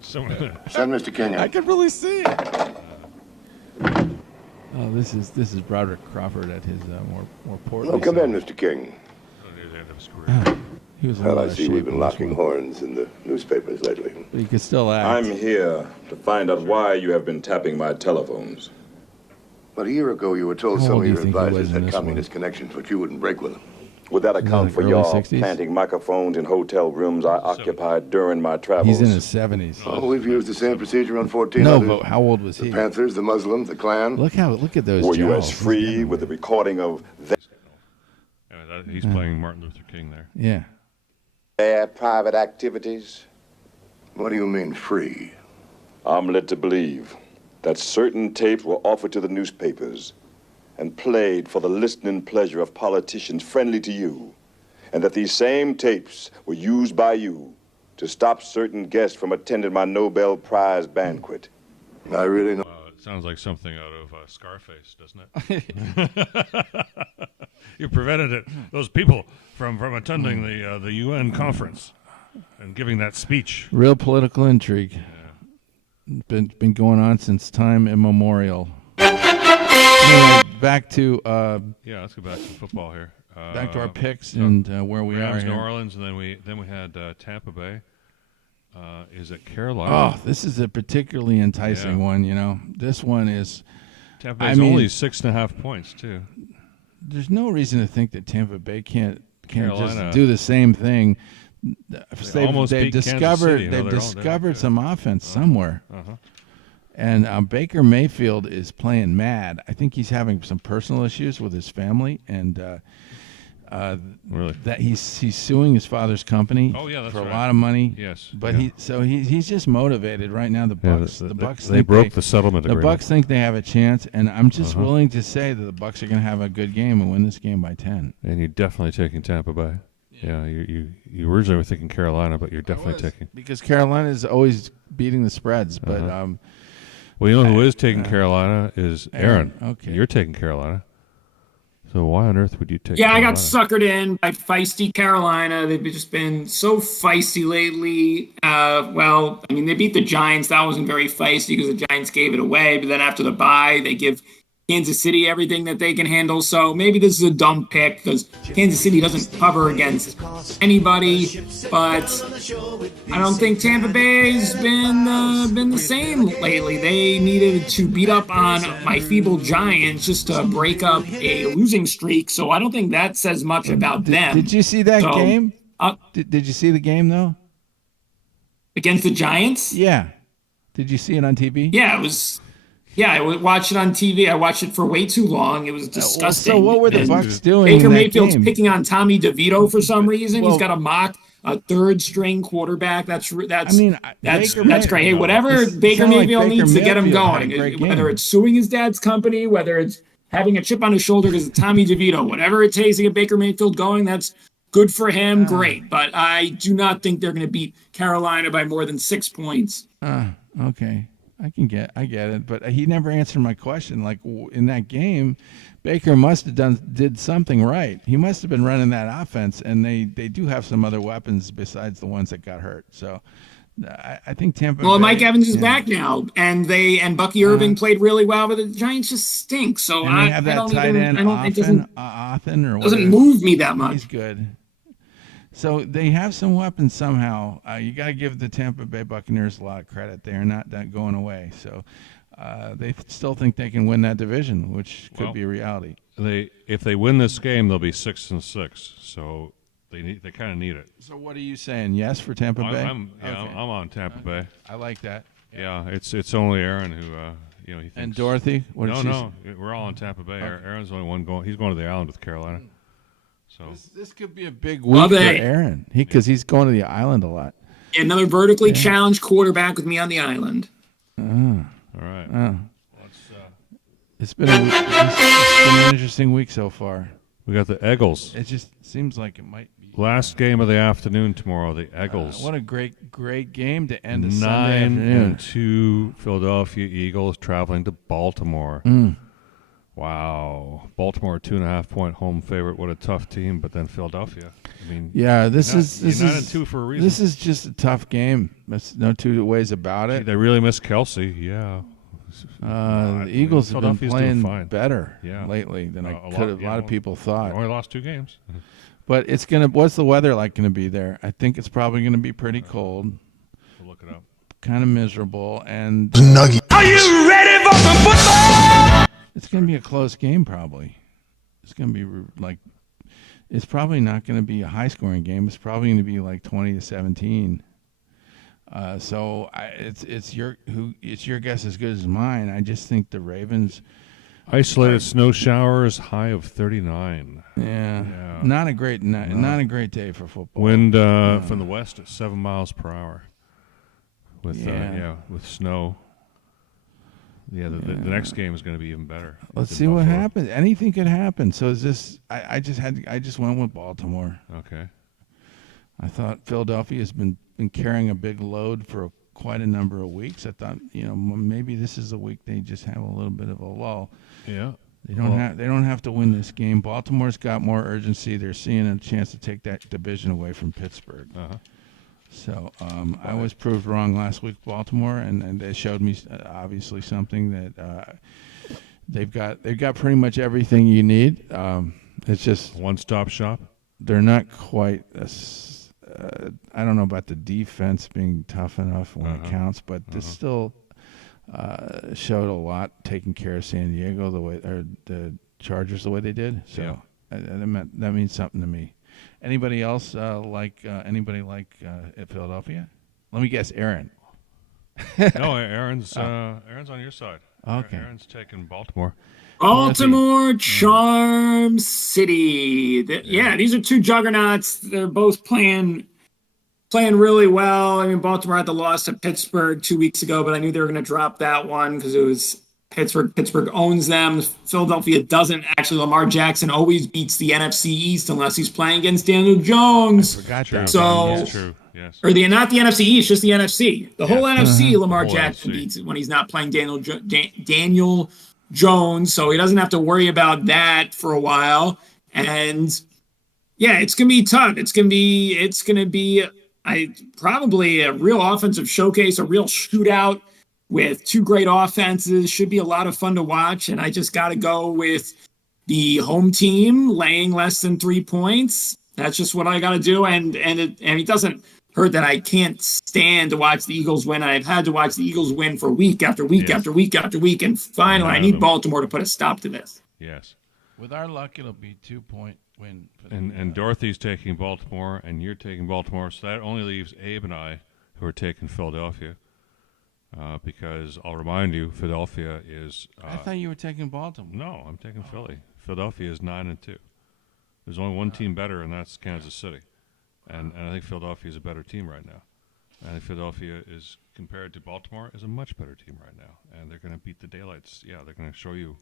Send Mr. King I in. could really see it. Oh, this is Broderick Crawford at his more portly. Oh, come self. in, Mr. King. He was a Well, lot I of see shape we've been in this locking one. horns in the newspapers lately. But he could still act. I'm here to find out why you have been tapping my telephones. About a year ago, you were told How some old of do you your think he was advisors in had this communist connections, but you wouldn't break with them. Would that account like for early your 60s? planting microphones in hotel rooms I occupied during my travels? He's in his 70s. Oh, we've used the same procedure on 14 No, others. but how old was The he? Panthers, the Muslims, the Klan. Look at those Were you as jowls. free with the recording of Anyway, he's playing Martin Luther King there. Yeah. their private activities? What do you mean, free? I'm led to believe that certain tapes were offered to the newspapers and played for the listening pleasure of politicians friendly to you, and that these same tapes were used by you to stop certain guests from attending my Nobel Prize banquet. I really know. It sounds like something out of Scarface, doesn't it? You prevented it, those people from attending the UN conference and giving that speech. Real political intrigue. Yeah. Been going on since time immemorial. Anyway, back to Let's go back to football here. back to our picks and where we Rams, are New here. Orleans, and then we had Tampa Bay. Is it Carolina? Oh, this is a particularly enticing Yeah. one. You know, this one is. Tampa Bay's only 6.5 points too. There's no reason to think that Tampa Bay can't Carolina. just do the same thing. almost They've beat Kansas discovered City. No, they're all discovered good. some offense somewhere. Uh-huh. And Baker Mayfield is playing mad. I think he's having some personal issues with his family, and Really? that he's suing his father's company Oh, yeah, that's for a right. lot of money. Yes. But Yeah. he's just motivated right now. The Bucks, the Bucks, They think broke the settlement the agreement. Bucks think they have a chance, and I'm just willing to say that the Bucks are going to have a good game and win this game by 10. And you're definitely taking Tampa Bay. Yeah, you originally were thinking Carolina, but you're definitely taking. Because Carolina is always beating the spreads, but Well, you know who is taking Carolina is Aaron. Okay. You're taking Carolina. So why on earth would you take Yeah, I Carolina? got suckered in by feisty Carolina. They've just been so feisty lately. Well, I mean, they beat the Giants. That wasn't very feisty because the Giants gave it away. But then after the bye, they give Kansas City everything that they can handle. So maybe this is a dumb pick because Kansas City doesn't cover against anybody. But I don't think Tampa Bay's been the same lately. They needed to beat up on my feeble Giants just to break up a losing streak. So I don't think that says much about them. did you see that So, game? Did you see the game though? against the Giants? Yeah. Did you see it on TV? Yeah, it was. Yeah, I watched it on TV. I watched it for way too long. It was disgusting. So what were the And Bucks doing Baker in that Mayfield's game? picking on Tommy DeVito for some reason. Well- He's got a mock a third string quarterback. That's I mean, that's Baker great. Hey, Mayfield- whatever it Baker sounded like Mayfield Baker needs to get him Mayfield had a going, great whether game. it's suing his dad's company, whether it's having a chip on his shoulder because of Tommy DeVito, whatever it takes to get Baker Mayfield going, that's good for him. Great, but I do not think they're going to beat Carolina by more than 6 points. Okay. I get it, but he never answered my question. Like in that game, Baker must have did something right. He must have been running that offense, and they do have some other weapons besides the ones that got hurt. So I think Tampa. Well, Bay, Mike Evans is back now, and Bucky Irving played really well, but the Giants just stink. So And they have that tight end Othen or doesn't whatever. move me that much. He's good. So they have some weapons somehow. You got to give the Tampa Bay Buccaneers a lot of credit. They're not going away. So they still think they can win that division, which could be a reality. If they win this game, they'll be 6-6. So they kind of need it. So what are you saying? Yes for Tampa Bay? I'm on Tampa Bay. I like that. Yeah, it's only Aaron who he thinks. And Dorothy? No, we're all on Tampa Bay. Okay. Aaron's the only one going. He's going to the island with Carolina. So this could be a big week for Aaron because he's going to the island a lot. Another vertically challenged quarterback with me on the island. all right. It's been an interesting week so far. We got the Eagles. It just seems like it might be. Last game of the afternoon tomorrow, the Eagles. What a great game to end a Sunday afternoon. 9-2 Philadelphia Eagles traveling to Baltimore. Wow. Baltimore, 2.5-point home favorite. What a tough team, but then Philadelphia. I mean, this is 9-2 for a reason. This is just a tough game. There's no two ways about it. They really miss Kelsey, yeah. The Eagles have been playing better lately than a lot of people thought. They only lost 2 games. But it's what's the weather like going to be there? I think it's probably going to be pretty cold. We'll look it up. Kind of miserable. And Are you ready for some football? It's going to be a close game probably. It's going to be it's probably not going to be a high-scoring game. It's probably going to be like 20-17. It's your guess as good as mine. I just think the Ravens. Isolated snow showers, high of 39. Yeah. Not a great day for football. Wind from the west at 7 miles per hour. With snow. The next game is going to be even better. Let's see what happens. Anything could happen. So is this? I just went with Baltimore. Okay. I thought Philadelphia has been carrying a big load for quite a number of weeks. I thought maybe this is a week they just have a little bit of a lull. Yeah. They don't have to win this game. Baltimore's got more urgency. They're seeing a chance to take that division away from Pittsburgh. So I was proved wrong last week, Baltimore, and they showed me obviously something that they've got pretty much everything you need. It's just one-stop shop. They're not quite. I don't know about the defense being tough enough when it counts, but this still showed a lot taking care of San Diego the Chargers the way they did. So that means something to me. Anybody else like Philadelphia? Let me guess, Aaron. No, Aaron's on your side. Okay. Aaron's taking Baltimore. Baltimore, Charm City. These are 2 juggernauts. They're both playing really well. I mean, Baltimore had the loss to Pittsburgh 2 weeks ago, but I knew they were going to drop that one because it was Pittsburgh. Pittsburgh owns them. Philadelphia doesn't. Actually, Lamar Jackson always beats the NFC East unless he's playing against Daniel Jones. I forgot that. So, that's true. Yes. Or not the NFC East, just the NFC. The whole NFC, Lamar Jackson beats it when he's not playing Daniel Jones, so he doesn't have to worry about that for a while. And it's gonna be tough. It's gonna be probably a real offensive showcase, a real shootout with 2 great offenses. Should be a lot of fun to watch. And I just got to go with the home team laying less than 3 points. That's just what I got to do. And it doesn't hurt that I can't stand to watch the Eagles win. I've had to watch the Eagles win for week after week after week after week. And finally, I need Baltimore to put a stop to this. Yes. With our luck, it'll be 2-point win. And Dorothy's taking Baltimore, and you're taking Baltimore. So that only leaves Abe and I, who are taking Philadelphia. Because I'll remind you, Philadelphia is. I thought you were taking Baltimore. No, I'm taking Philly. Philadelphia is 9-2. There's only one team better, and that's Kansas City. And I think Philadelphia is a better team right now. I think Philadelphia is, compared to Baltimore, is a much better team right now. And they're going to beat the daylights. Yeah, they're going to show you.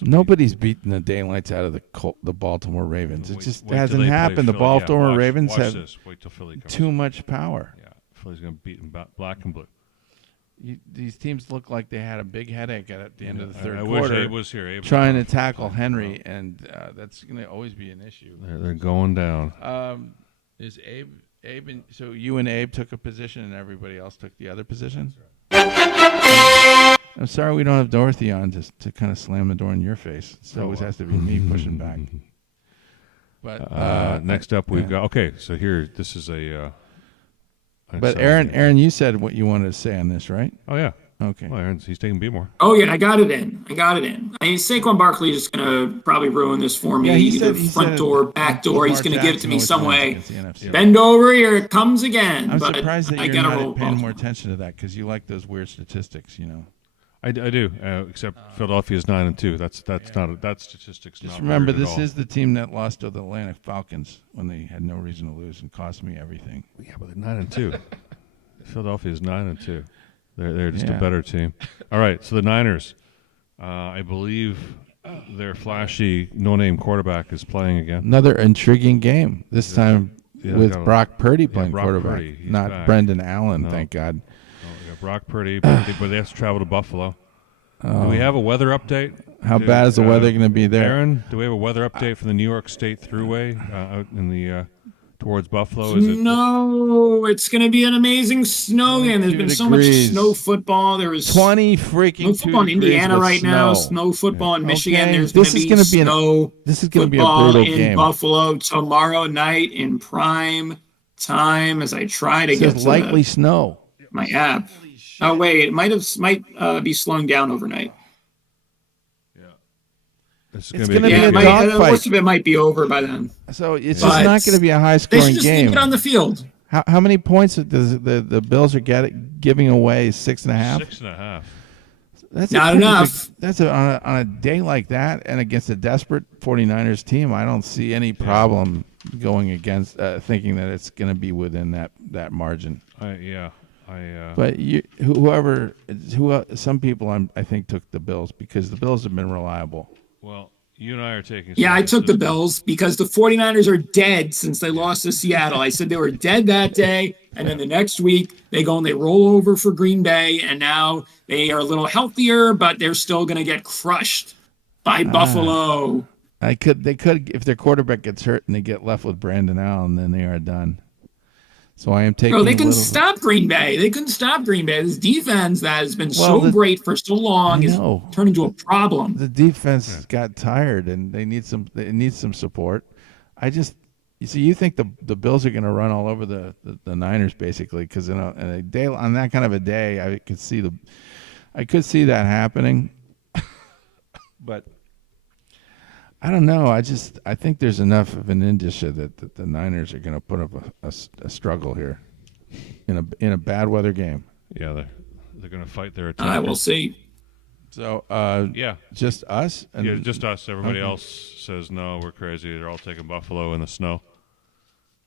Nobody's beaten the daylights out of the Baltimore Ravens. It just hasn't happened. The Baltimore Ravens have too much power. Yeah, Philly's going to beat them black and blue. These teams look like they had a big headache at the end of the third quarter. Wish Abe was here. Trying to tackle Henry, and that's going to always be an issue. They're going down. Is Abe so you and Abe took a position, and everybody else took the other position? I'm sorry we don't have Dorothy on to kind of slam the door in your face. It always has to be me pushing back. But next up, we've got. Okay, so here, this is a. But Aaron, you said what you wanted to say on this, right? Oh yeah. Okay. Well, he's taking B-more. Oh yeah, I got it in. I mean, Saquon Barkley is gonna probably ruin this for me. Either front door, back door. He's gonna give it to me some way. Bend over, here it comes again. I'm surprised that you're not paying more attention to that because you like those weird statistics, I do, except Philadelphia is 9-2. That's that statistics. Just remember, this is the team that lost to the Atlanta Falcons when they had no reason to lose and cost me everything. Yeah, but they're 9-2. Philadelphia is 9-2. They're just a better team. All right, so the Niners, I believe their flashy no-name quarterback is playing again. Another intriguing game. This time with Brock Purdy playing quarterback, Purdy, not back. Brendan Allen. No. Thank God. No, we got Brock Purdy, but they have to travel to Buffalo. Do we have a weather update? How bad is the weather going to be there? Aaron, do we have a weather update for the New York State Thruway out in the towards Buffalo? No, it's going to be an amazing snow game. There's been so much snow football. There was 20 freaking no football in Indiana right now. Snow football in Michigan. There's going to be snow. This is going to be a football brutal in game. Buffalo tomorrow night in prime time. As I try to get to likely snow. My app. Oh wait, it might be slowing down overnight. It's going to be a dogfight. Most of it might be over by then. So it's just not going to be a high-scoring game. They should just leave it on the field. How many points does the Bills are giving away? 6.5. 6.5. That's not enough. That's on a day like that, and against a desperate 49ers team, I don't see any problem going against thinking that it's going to be within that margin. But some people I think took the Bills because the Bills have been reliable. Well, you and I are taking. Yeah, I took the Bills because the 49ers are dead since they lost to Seattle. I said they were dead that day, and then the next week they go and they roll over for Green Bay, and now they are a little healthier, but they're still going to get crushed by Buffalo. They could if their quarterback gets hurt and they get left with Brandon Allen, then they are done. So I am taking. Bro, they couldn't stop Green Bay. They couldn't stop Green Bay. This defense that has been great for so long is turned into a problem. The defense got tired, and they need some support. You think the Bills are going to run all over the Niners basically because in a day on that kind of a day I could see that happening, but. I don't know. I think there's enough of an indicia that the Niners are going to put up a struggle here in a bad weather game. Yeah, they're going to fight their attack. I will see. So just us. Just us. Everybody else says no. We're crazy. They're all taking Buffalo in the snow.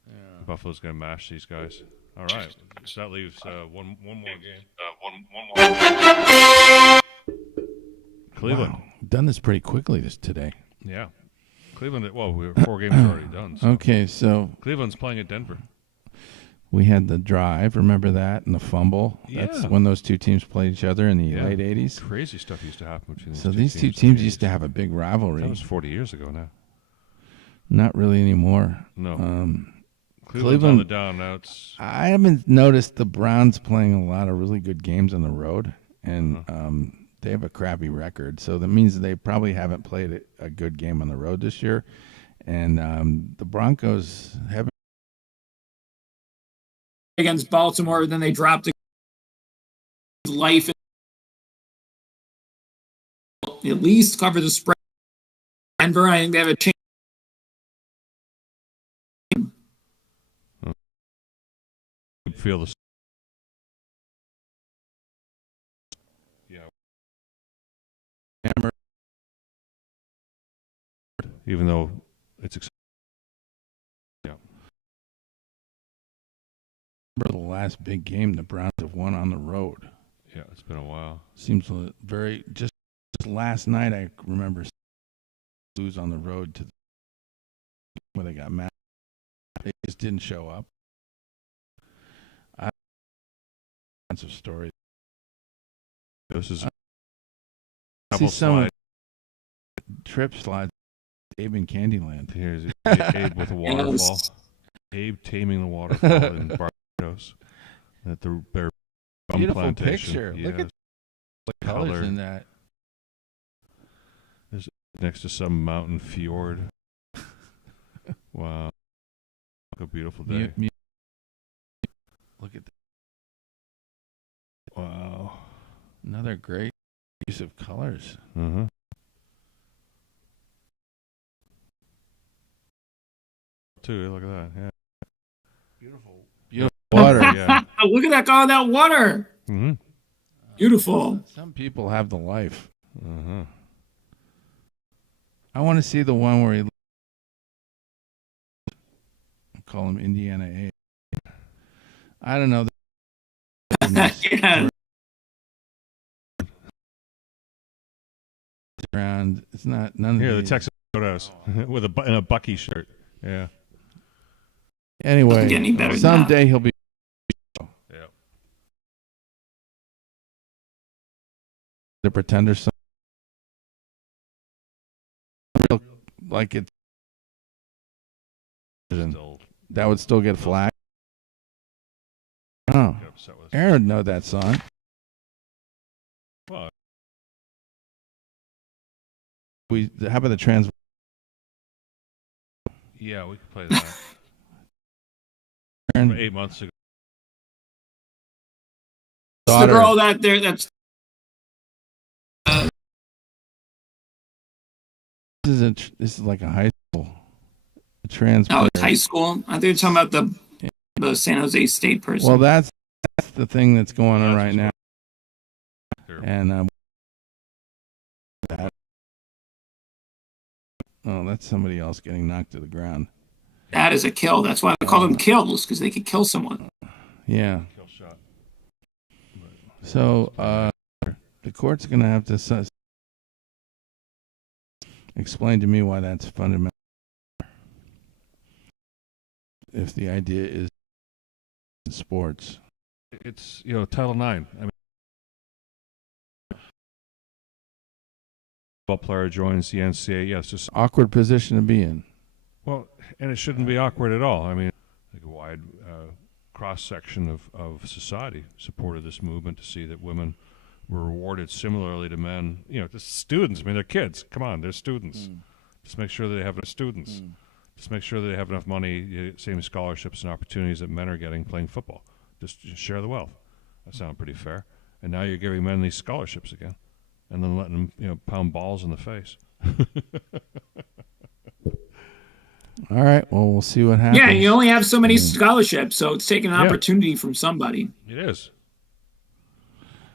Yeah. Buffalo's going to mash these guys. All right. So that leaves one more game. Cleveland. Wow. Done this pretty quickly today. Yeah. Cleveland, we were 4 games already done. So. Okay, so. Cleveland's playing at Denver. We had the drive, remember that, and the fumble. Yeah. That's when those two teams played each other in the late 80s. Crazy stuff used to happen between these two teams. So these two teams used to have a big rivalry. That was 40 years ago now. Not really anymore. No. Cleveland's on the down now. I haven't noticed the Browns playing a lot of really good games on the road, and they have a crappy record, so that means they probably haven't played a good game on the road this year. And the Broncos haven't against Baltimore, then they dropped life. At least cover the spread. Denver, I think they have a chance. Feel the. Even though it's exciting. Yeah. Remember the last big game the Browns have won on the road. Yeah, it's been a while. Seems very just last night I remember lose on the road to where they got mad. They just didn't show up. Lots of stories. This is see some trip slides. Abe in Candyland. Here's Abe with a waterfall. Yes. Abe taming the waterfall in Barbados at the Bear Beautiful Plantation. Picture. Yes. Look at the colors in that. There's next to some mountain fjord. Wow. What a beautiful day. Look at that. Wow. Another great use of colors. Uh-huh. Too, look at that. Yeah. Beautiful water. Yeah. Look at that water. Mm-hmm. Beautiful. Some people have the life. Uh-huh. I want to see the one where he call him Indiana A. I don't know. Yeah. Ground. It's not none of Here, the these. Texas Roadhouse with in a Bucky shirt. Yeah. Anyway, someday he'll be. Yeah. The Pretender song. Like it. That would still get flagged. Oh, Aaron would know that song. Well, How about the trans? Yeah, we could play that. Aaron, 8 months ago. The girl that's. This is like a high school. A trans. Oh, it's high school. I think you're talking about the San Jose State person. Well, that's the thing that's going on right now. And that's somebody else getting knocked to the ground. That is a kill. That's why I call them kills, because they could kill someone. Yeah. Kill shot. So the court's going to have to explain to me why that's fundamental. If the idea is sports, it's Title IX. I mean, football player joins the NCAA. Yes, just awkward position to be in. Well, and it shouldn't be awkward at all. I mean, like a wide cross section of society supported this movement to see that women were rewarded similarly to men. Just students. I mean, they're kids. Come on, they're students. Just make sure that they have enough students. Just make sure that they have enough money, same scholarships and opportunities that men are getting playing football. Just share the wealth. That sounds pretty fair. And now you're giving men these scholarships again, and then letting them, pound balls in the face. All right. Well, we'll see what happens. Yeah, you only have so many scholarships, so it's taking an opportunity from somebody. It is.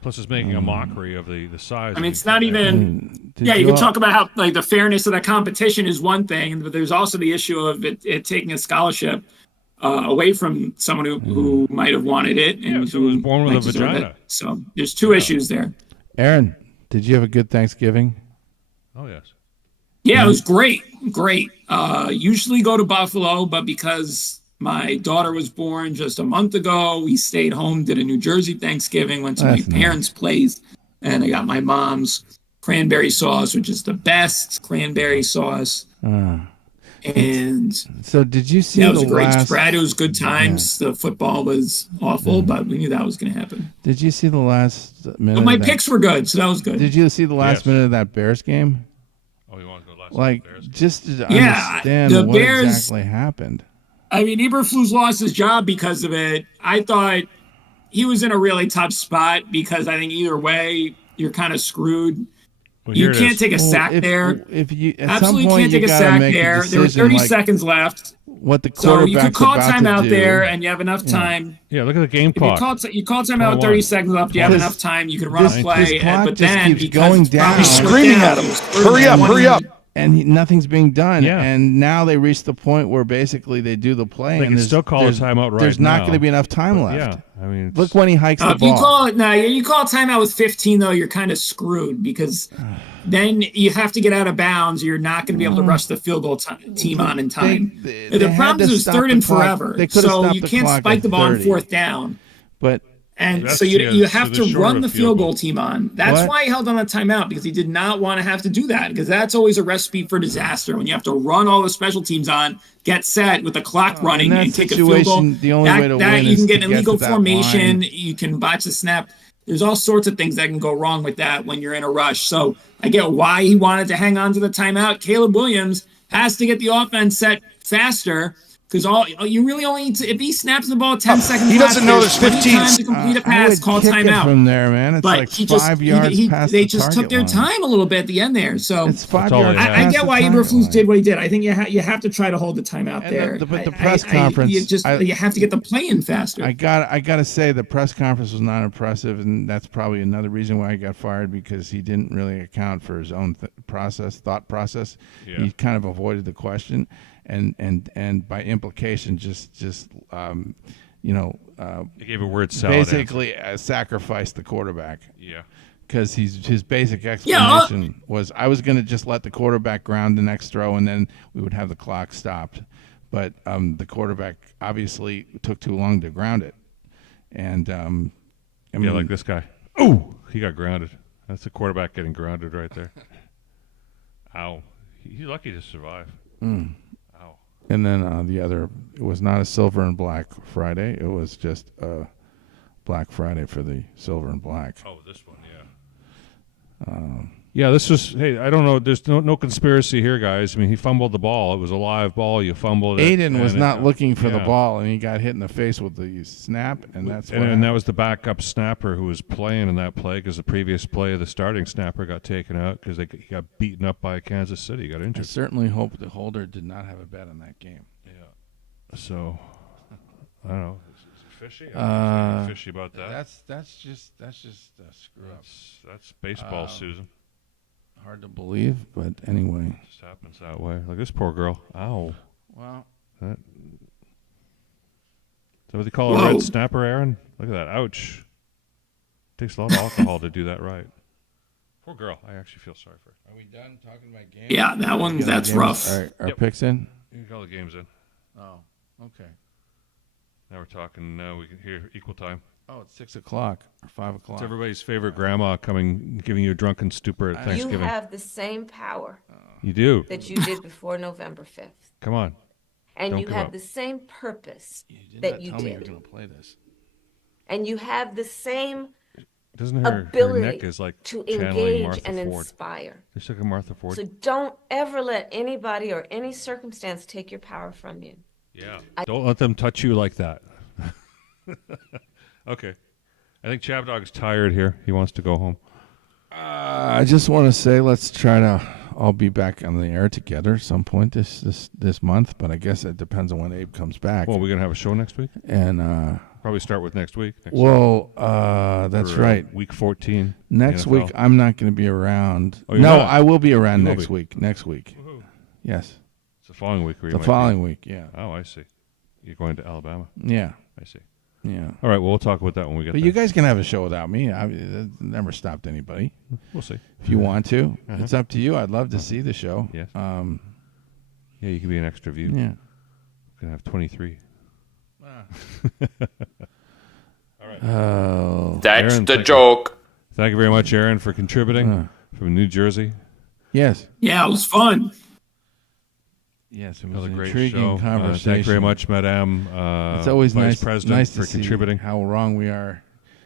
Plus, it's making a mockery of the size. I mean, it's not even. You can talk about how the fairness of the competition is one thing, but there's also the issue of it taking a scholarship away from someone who might have wanted it and who was born with a vagina. It. So there's two issues there. Aaron, did you have a good Thanksgiving? Oh yes. Yeah, it was great. Usually go to Buffalo, but because my daughter was born just a month ago, we stayed home, did a New Jersey Thanksgiving, went to my parents' place, and I got my mom's cranberry sauce, which is the best cranberry sauce. And so did you see it was a great spread. It was good times. The football was awful, but we knew that was going to happen. Did you see the last minute? But my picks were good, so that was good. Did you see the last minute of that Bears game? Oh, you want to go last? Just to understand the what Bears, exactly happened. I mean, Eberflus lost his job because of it. I thought he was in a really tough spot because I think either way, you're kind of screwed. Well, you can't take a sack there. If you absolutely can't take a sack there. There were 30 seconds left. What the so you could call about timeout there, and you have enough time. Yeah, look at the game clock. You call timeout 30 seconds left. You have enough time. You can run a play, but then keeps going down, he's screaming at him. Hurry up! Hurry up! And nothing's being done. Yeah. And now they reach the point where basically they do the play. They can still call a timeout right now. There's not going to be enough time left. Yeah, I mean, look when he hikes the if ball. You call a timeout with 15 though, you're kind of screwed because then you have to get out of bounds. You're not going to be able to rush the field goal team on in time. The problem is third and forever, so you can't spike the ball on fourth down. But And so you have to run the field goal team on. That's why he held on the timeout, because he did not want to have to do that, because that's always a recipe for disaster when you have to run all the special teams on, get set with the clock running, and kick a field goal. The only way to win you can is get to an illegal to that formation. line. You can botch the snap. There's all sorts of things that can go wrong with that when you're in a rush. So I get why he wanted to hang on to the timeout. Caleb Williams has to get the offense set faster. Because you really only need to, if he snaps the ball 10 seconds, he doesn't know there's 15 times to complete a pass, call timeout. From there, man, it's but like he 5 yards past they the just took their line. time a little bit at the end there. So it's 5 yards. I get why Eberflus did what he did. I think you have to try to hold the timeout there. But the press conference, you have to get the play in faster. I got to say the press conference was not impressive, and that's probably another reason why he got fired, because he didn't really account for his own thought process. Yeah. He kind of avoided the question. And by implication, he gave a word salad. Basically, sacrificed the quarterback. Yeah. because his basic explanation was I was going to just let the quarterback ground the next throw, and then we would have the clock stopped. But the quarterback obviously took too long to ground it, and I mean, like this guy. Oh, he got grounded. That's the quarterback getting grounded right there. Ow. He's lucky to survive. Ow. And then the other, it was not a silver and black Friday. It was just a Black Friday for the silver and black. Oh, this one, yeah. Yeah, this was, hey, I don't know. There's no conspiracy here, guys. I mean, he fumbled the ball. It was a live ball. You fumbled it. Aiden was not looking for the ball, and he got hit in the face with the snap, and that's what and that was the backup snapper who was playing in that play because the previous play, the starting snapper got taken out because he got beaten up by Kansas City. He got injured. I certainly hope the holder did not have a bet on that game. Yeah. So, I don't know. Fishy? I'm fishy about that. That's just a screw up. That's baseball, Susan. Hard to believe, but anyway. It just happens that way. Like this poor girl. Ow. Well. Is that what they call a red snapper, Aaron? Look at that. Ouch. Takes a lot of alcohol to do that right. Poor girl. I actually feel sorry for her. Are we done talking about games? Yeah, that one, that's rough. Our picks in? You can call the games in. Oh, okay. Now we're talking, we can hear equal time. Oh, it's 6 o'clock or 5 o'clock. It's everybody's favorite grandma giving you a drunken stupor at Thanksgiving. You have the same power. You do. That you did before November 5th. Come on. And Don't you give have up. the same purpose that you tell me did. you're going to play this. And you have the same Doesn't her neck is like to channeling engage Martha and Ford. inspire. Just like a Martha Ford. So don't ever let anybody or any circumstance take your power from you. Yeah. Don't let them touch you like that. Okay. I think ChabDog is tired here. He wants to go home. I just want to say let's try to all be back on the air together some point this month, but I guess it depends on when Abe comes back. Well, we're going to have a show next week? And probably start with next week. That's right. Week 14. Next week I'm not going to be around. Oh, no, not? I will be around next week. Next week. Woo-hoo. Yes. It's the following week. The following week, yeah. Oh, I see. You're going to Alabama. Yeah. I see. Yeah. All right. Well, we'll talk about that when we get But there. you guys can have a show without me. It never stopped anybody. We'll see. If you want to. It's up to you. I'd love to see the show. Yes. Yeah, you can be an extra view. Yeah. You can have 23. All right. Oh. That's Aaron, the joke. Thank you very much, Aaron, for contributing from New Jersey. Yes. Yeah, it was fun. Yes, it was Another an great intriguing show. conversation. Thank you very much, Madame it's always Vice nice, President, nice for to see contributing. how wrong we are